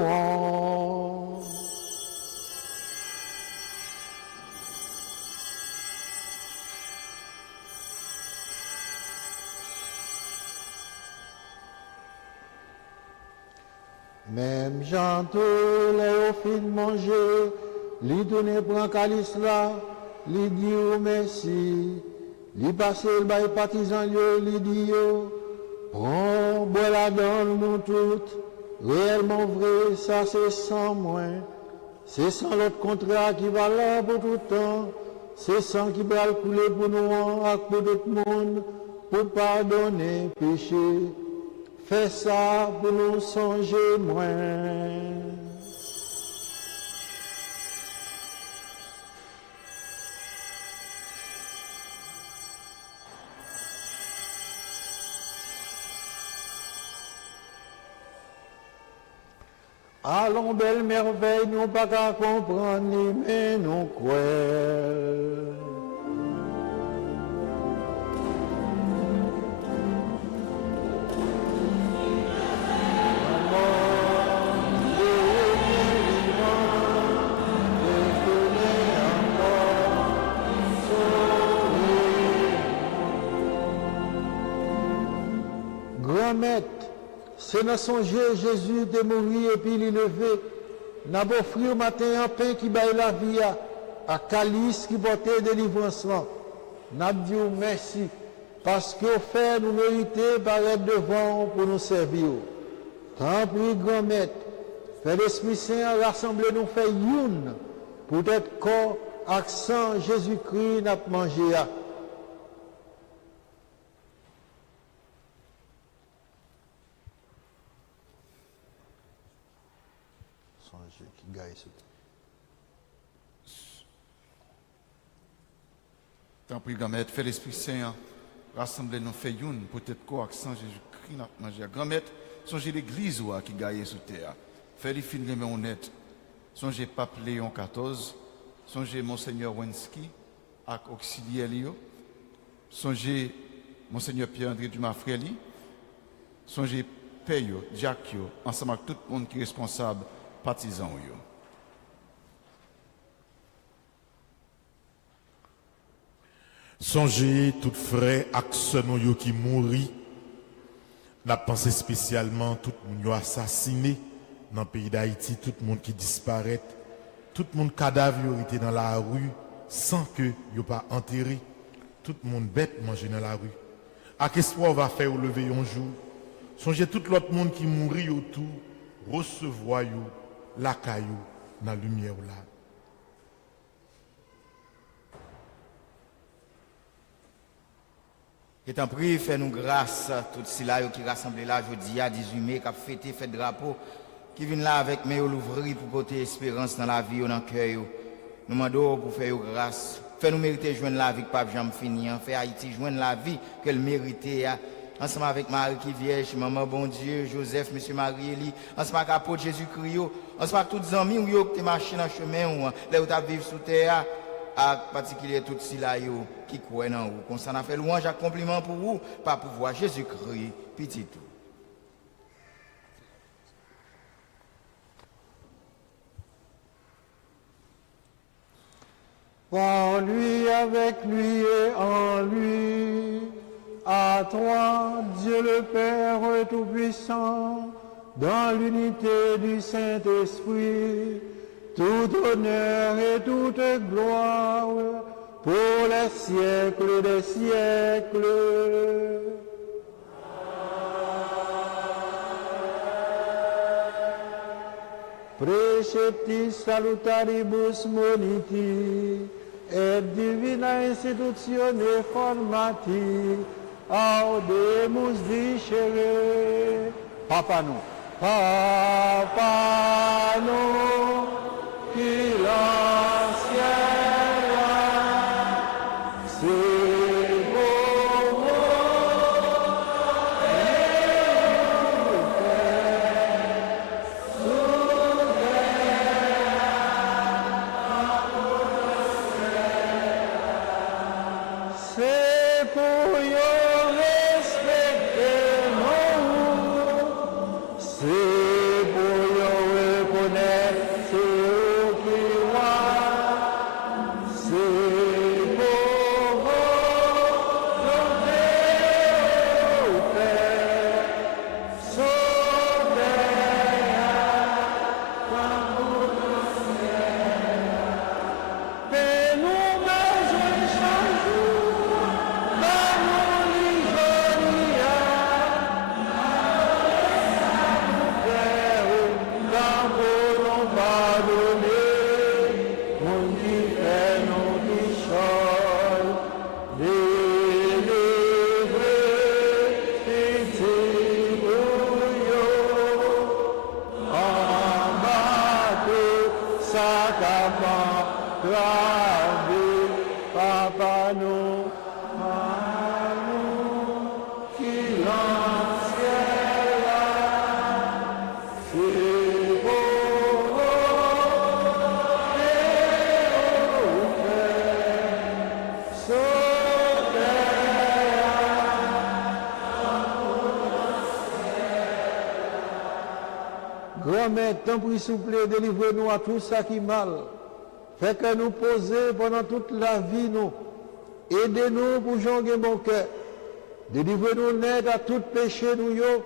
Même Jean les fin de manger, li donne prend calice là, li dit oh merci, li passe le bail partisan yo, li dit yo, prends bois la donne nous toutes, réellement vrai, ça c'est sans moins, c'est sans l'autre contrat qui va là pour tout le temps, c'est sans qui va couler pour nous, et pour tout le monde, pour pardonner péché. Fais ça pour nous songer moins. Allons, belle merveille, nous pas qu'à comprendre, mais nous croire. Grand-maître, c'est dans songer Jésus de mourir et puis il lever. N'a pas offert au matin un pain qui baille la vie à calice qui portait délivrance. N'a dit merci parce que au fait nous méritons paraître devant pour nous servir. Tant pis grand-maître, fait l'Esprit Saint rassembler nous fait une pour être corps accent Jésus-Christ n'a mangé. Tant pis, grand-maître, fait l'Esprit Saint, rassembler nous fait une, peut-être quoi, accent Jésus-Christ n'a mangé. Grand-maître, songez l'église qui gagne sous terre. Fait les films les honnêtes. Songez Pape Léon XIV, songez Monseigneur Wensky, avec auxiliaire Lio. Songez Monseigneur Pierre-André Dumas Fréli. Songez Peyo, Jacques, ensemble avec tout le monde qui est responsable, partisan. Songez tout frère Axono qui mourit. N'a pensé spécialement tout le monde assassiné dans le pays d'Haïti, tout le monde qui disparaît, tout le monde cadavre était dans la rue sans que yo pas enterré, tout le monde bête manger dans la rue. À qu'est-ce qu'on va faire au lever un jour? Songez tout l'autre monde qui mourit autour, recevoir yo la caillou dans la lumière là. Et tant pis, fais-nous grâce, tout cela qui rassemblent là, jeudi à 18 mai, qui a fêté, fait drapeau, qui viennent là avec mes l'ouvrir pour porter espérance dans la vie, dans le cœur. Nous demandons pour faire grâce. Fais-nous mériter joindre la vie que Pape Jean fini. Fait Haïti joindre la vie qu'elle méritait. Ensemble avec Marie qui Vierge, Maman Bon Dieu, Joseph, Monsieur Marie-Élie, ensemble avec l'apôtre Jésus-Christ, ensemble avec tous les amis qui marchent dans le chemin, là où tu vivre sous terre. En particulier tout cela qui croient en vous. Comme ça, on a fait louange et compliment pour vous, par pouvoir Jésus-Christ, petit tout. Par lui, avec lui et en lui, à toi, Dieu le Père Tout-Puissant, dans l'unité du Saint-Esprit, tout honneur et toute gloire pour les siècles des siècles. Preceptis salutaribus moniti et divina institutione formati audemus dicere Papa nous, qui l'ancien c'est beau ça capable la vie, papa nous, qui l'ancien c'est beau, Grand-mère, tant pis, s'il vous plaît, délivrez-nous à tout ça qui est mal. Fait que nous poser pendant toute la vie, nous. Aidez-nous pour jonger mon cœur. Délivrez-nous net à tout péché, nous, yo,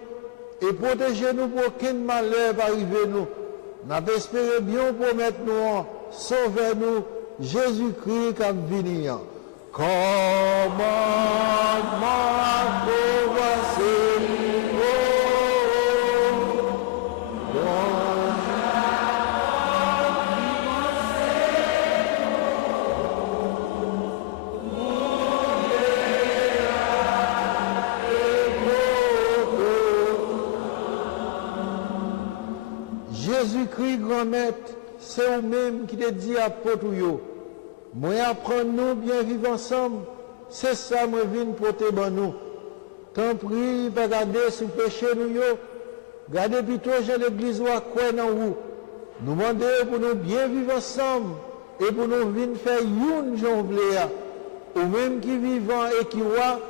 et protégez-nous pour aucun malheur arrive nous. Nous espérons bien promettre nous, sauvez-nous, Jésus-Christ comme venir. Commandement pour Jésus-Christ, grand maître, c'est vous-même qui te dit à Potou. Moi, apprends-nous bien vivre ensemble. C'est ça, moi, viens protéger nous. Tant pis, pas garder sous péché nous. Gardez plutôt, j'ai l'église ou à quoi dans vous. Nous demandons pour nous bien vivre ensemble et pour nous venir faire une jonglée. Ou même qui vivant et qui voit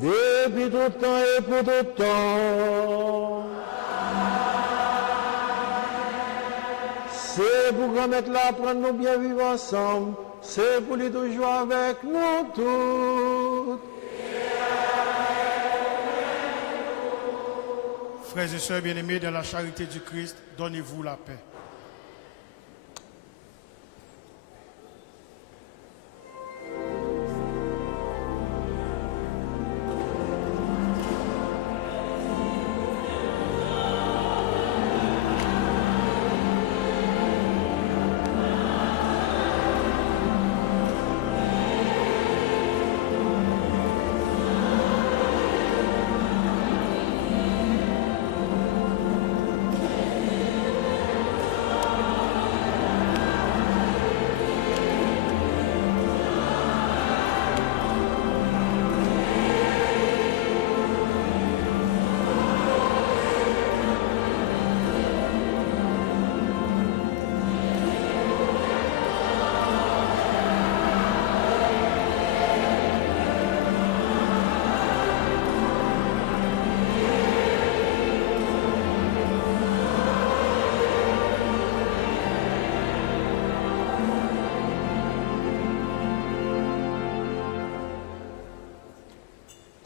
depuis tout temps et pour tout temps. C'est pour remettre là, prendre nous bien vivre ensemble. C'est pour lui toujours avec nous tous. Frères et sœurs bien-aimés, dans la charité du Christ, donnez-vous la paix.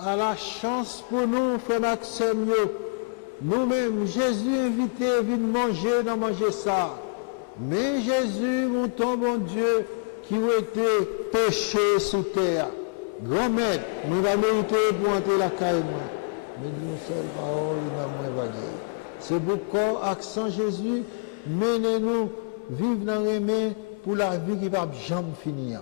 À la chance pour nous, frère Maxime, nous-mêmes, Jésus invité à venir manger, dans manger ça. Mais Jésus, mon ton bon Dieu, qui a été péché sous terre. Grand maître, nous va mériter pour entrer la caille. Mais nous seule parole, nous avons évalué. C'est pourquoi, accent Jésus, menez-nous vivre dans les mains pour la vie qui va jamais finir.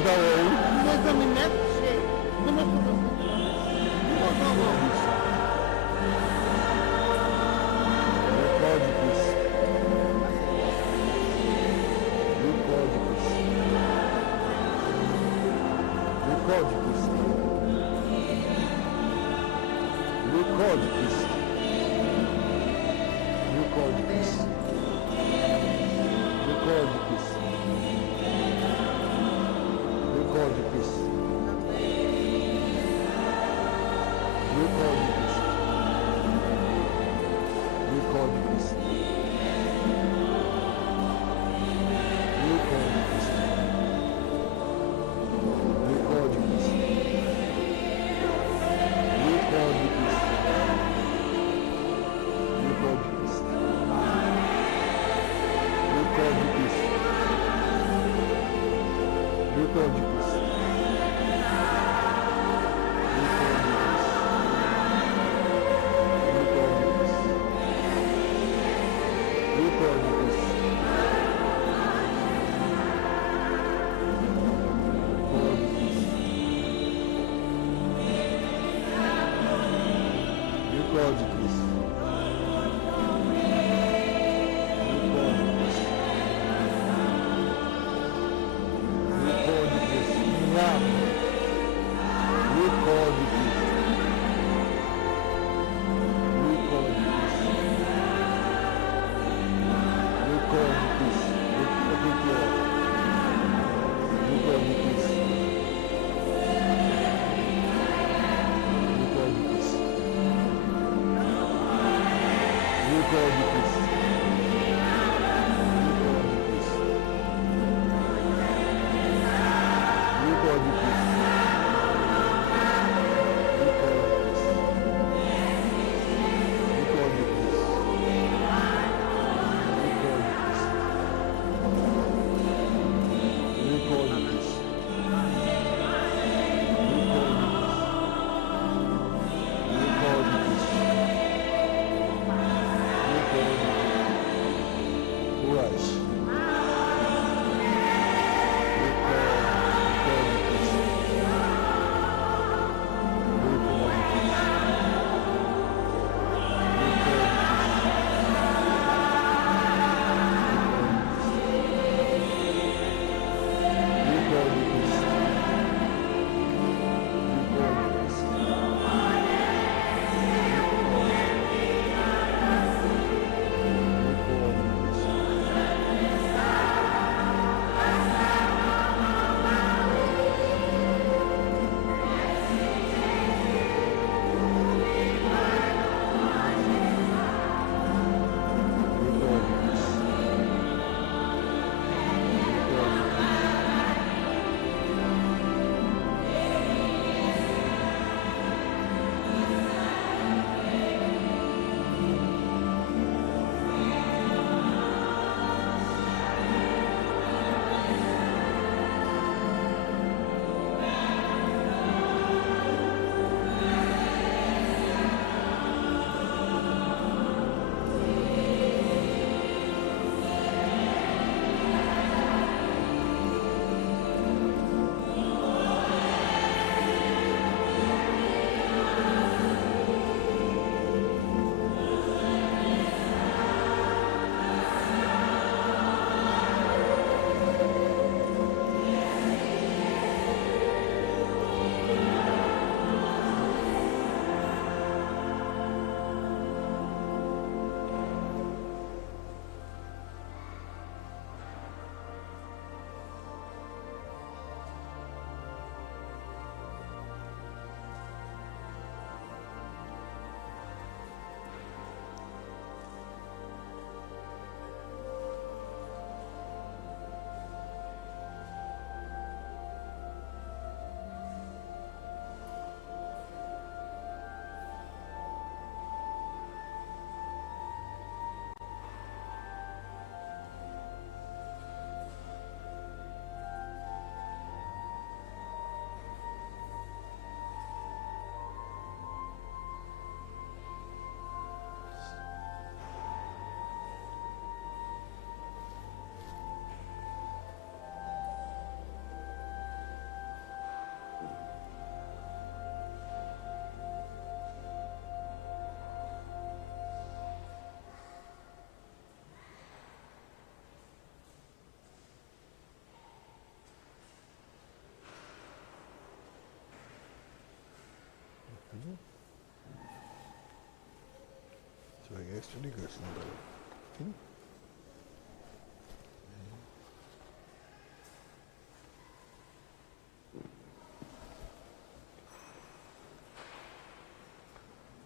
Le corps du Christ.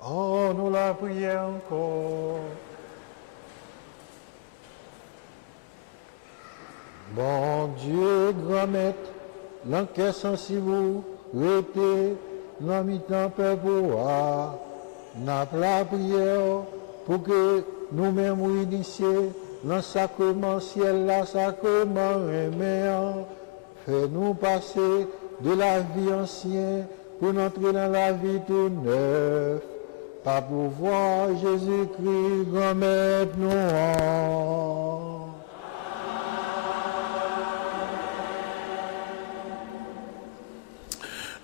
Oh, nous la prions encore. Bon Dieu, grand maître, l'enquête sensible, rete, non mi-temps peuple, n'a pas la prière pour que nous-mêmes initiés, dans le sacrement ciel, la sacrement reméant, fais-nous passer de la vie ancienne pour entrer dans la vie tout neuf. Par pouvoir Jésus-Christ, grand maître, nous.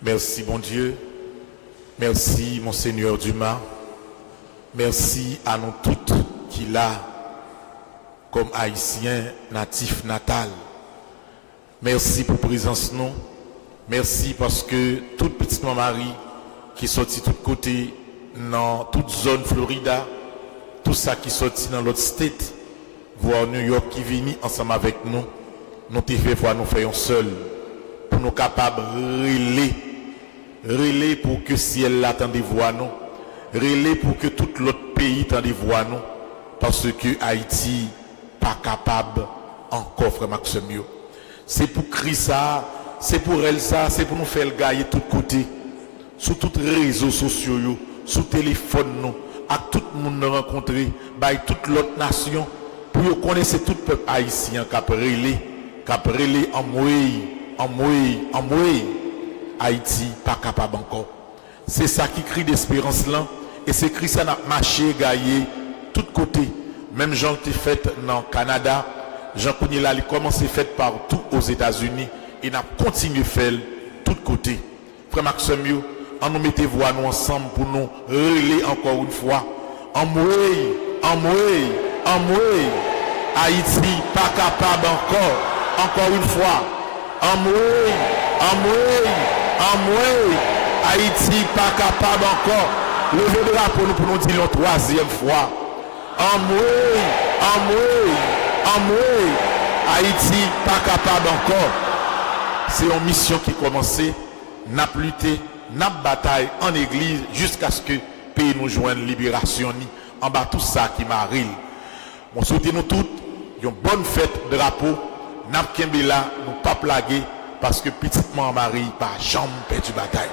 Merci, bon Dieu. Merci, Monseigneur Dumas. Merci à nous toutes qui là, comme Haïtiens natifs natal. Merci pour présence nous. Merci parce que toute petite Marie qui sortit de tous côtés, dans toute zone Florida, tout ça qui sortit dans l'autre state, voir New York qui vient ensemble avec nous, nous te fait voir nous faisons seul, pour nous capables de relayer pour que ciel l'attende voix nous, relayer pour que tout l'autre pays tende voix nous, parce que Haïti pas capable encore, frère Maxime. C'est pour Christ ça, c'est pour elle ça, c'est pour nous faire le gagner de tous côtés, sur tous les réseaux sociaux, sur téléphone nous, à tout le monde nous rencontrer, by toute l'autre nation, pour connaître tout le peuple haïtien qui a relé en mouille, Haïti pas capable encore. C'est ça qui crie d'espérance là, et c'est Christ qui a marché, gaillé, tout côté. Même Jean qui fait dans le Canada, Jean Kounila, il commence à faire partout aux États-Unis, et il a continué à faire tout côté. Frère Maxime, on nous mettez voix nous ensemble pour nous relayer encore une fois. En mouille. Haïti pas capable encore une fois. En mouille. Haïti pas capable encore. Levez le drapeau nous pour nous dire la troisième fois. En mouille. Haïti pas capable encore. C'est une mission qui commence. N'a lutté, n'a bataille en église jusqu'à ce que le pays nous joigne libération en bas tout ça qui m'arrive. On souhaite nous toutes une bonne fête de drapeau. N'a là, nous pas plaguer parce que petitement Marie pas jamais perdu bataille.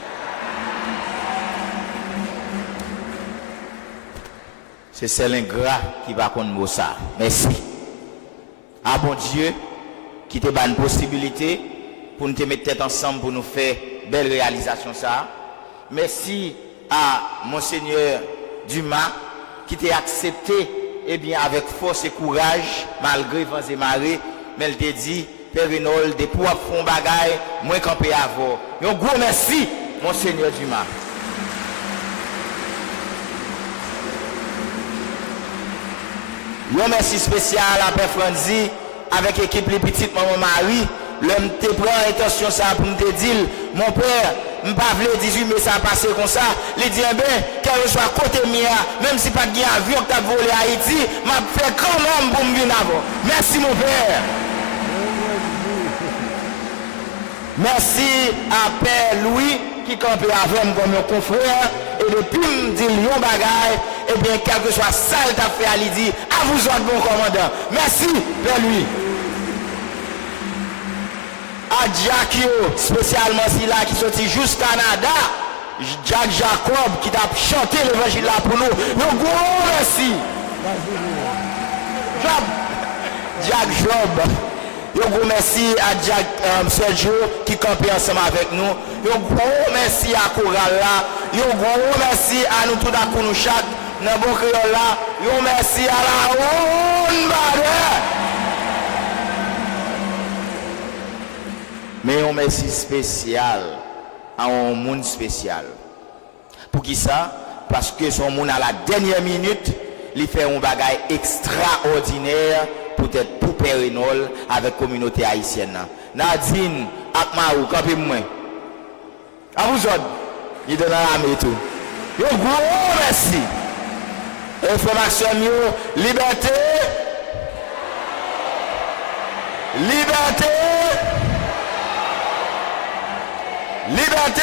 C'est celle ingrat qui va contre ça. Merci. Ah bon Dieu, qui te donne une possibilité pour nous te mettre tête ensemble pour nous faire belle réalisation ça. Merci à Monseigneur Dumas qui t'a accepté avec force et courage malgré vents et marées, mais il t'a dit Père Renol, des pour fond bagaille, moins campé avant. Un gros merci Monseigneur Dumas. Un merci spécial à Père Franzi avec l'équipe les petites maman Marie. L'homme te prend intention ça pour te dire, mon père, je ne pas 18 mais ça a passé comme ça. Il dit, ben, quel soit côté mien, même si pas de avion que tu as volé à Haïti, m'a fait quand même pour me venir avant. Merci mon père. Merci à Père Louis qui campait avec moi comme mon confrère. Et depuis me dit Lyon bagaille, et bien quel que soit ça il t'a fait à Lydie, à vous autres bon commandant. Merci Père Louis. À Jack spécialement si là qui sorti jusqu'au Canada, Jack Jacob qui t'a chanté l'évangile là pour nous. Un gros merci. Jack Job. Un gros merci à Jack Sergio qui campait ensemble avec nous. Un gros merci à Coral là. Un gros merci à nous tout à coup nous chaque dans bon créole là. Un merci à la Ronde. Mais un merci spécial à un monde spécial. Pour qui ça? Parce que son monde à la dernière minute, il fait un bagage extraordinaire peut-être pour Père Renol avec la communauté haïtienne. Nadine, Akmaou, campez-moi. À vous autres, il donne la main et tout. Un gros merci. Information, liberté. Liberté. Liberté.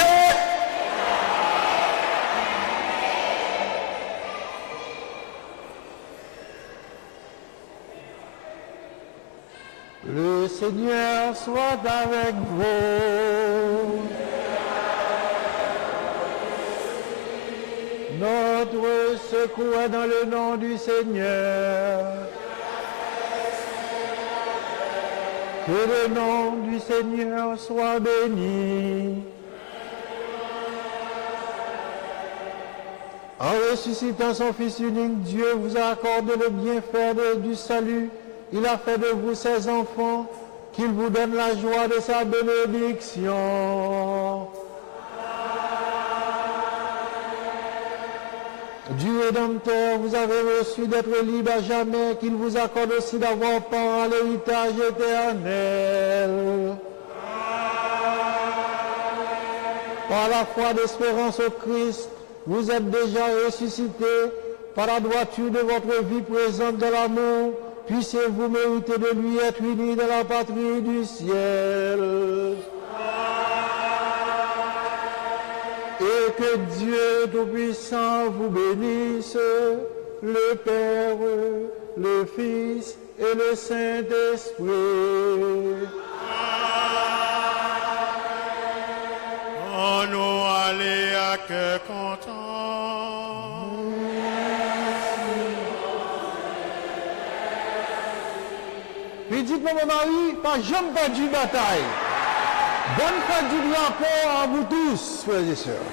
Le Seigneur soit avec vous. Notre secours est dans le nom du Seigneur. Que le nom du Seigneur soit béni. En ressuscitant son Fils unique, Dieu vous a accordé le bienfait du salut. Il a fait de vous ses enfants, qu'il vous donne la joie de sa bénédiction. Du Rédempteur, vous avez reçu d'être libre à jamais, qu'il vous accorde aussi d'avoir part à l'héritage éternel. Par la foi d'espérance au Christ, vous êtes déjà ressuscités. Par la droiture de votre vie présente dans l'amour, puissiez-vous mériter de lui être unis dans la patrie du ciel. Et que Dieu Tout-Puissant vous bénisse, le Père, le Fils et le Saint-Esprit. On nous allait à cœur content. Puis dites-moi, mon mari, pas jamais perdu bataille. Bonne fête du drapeau à vous tous, frères et sœurs.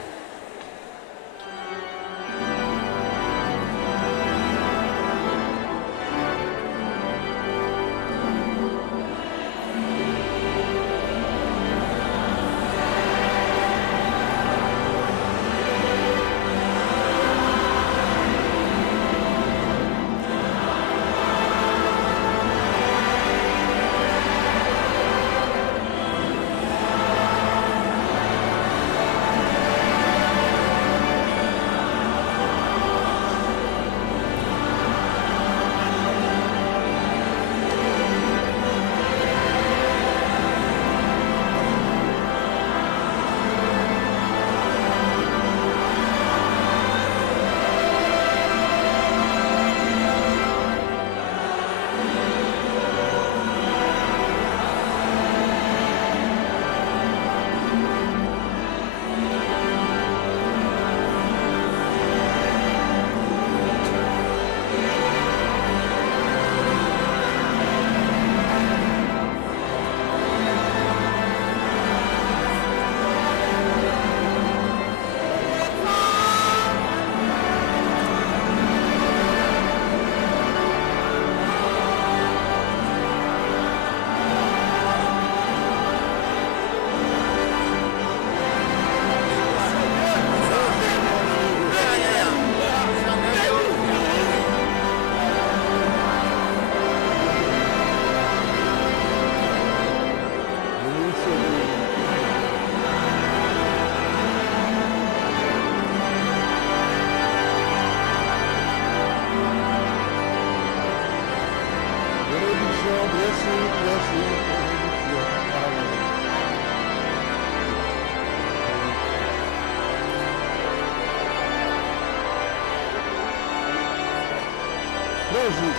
Merci.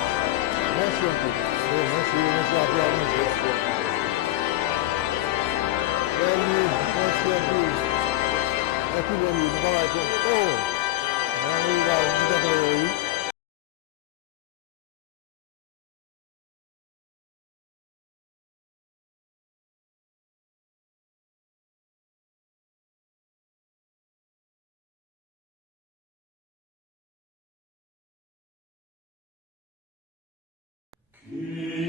Merci un peu. Merci à toi. Merci à vous. Merci beaucoup. Oh, on est là. Kyrie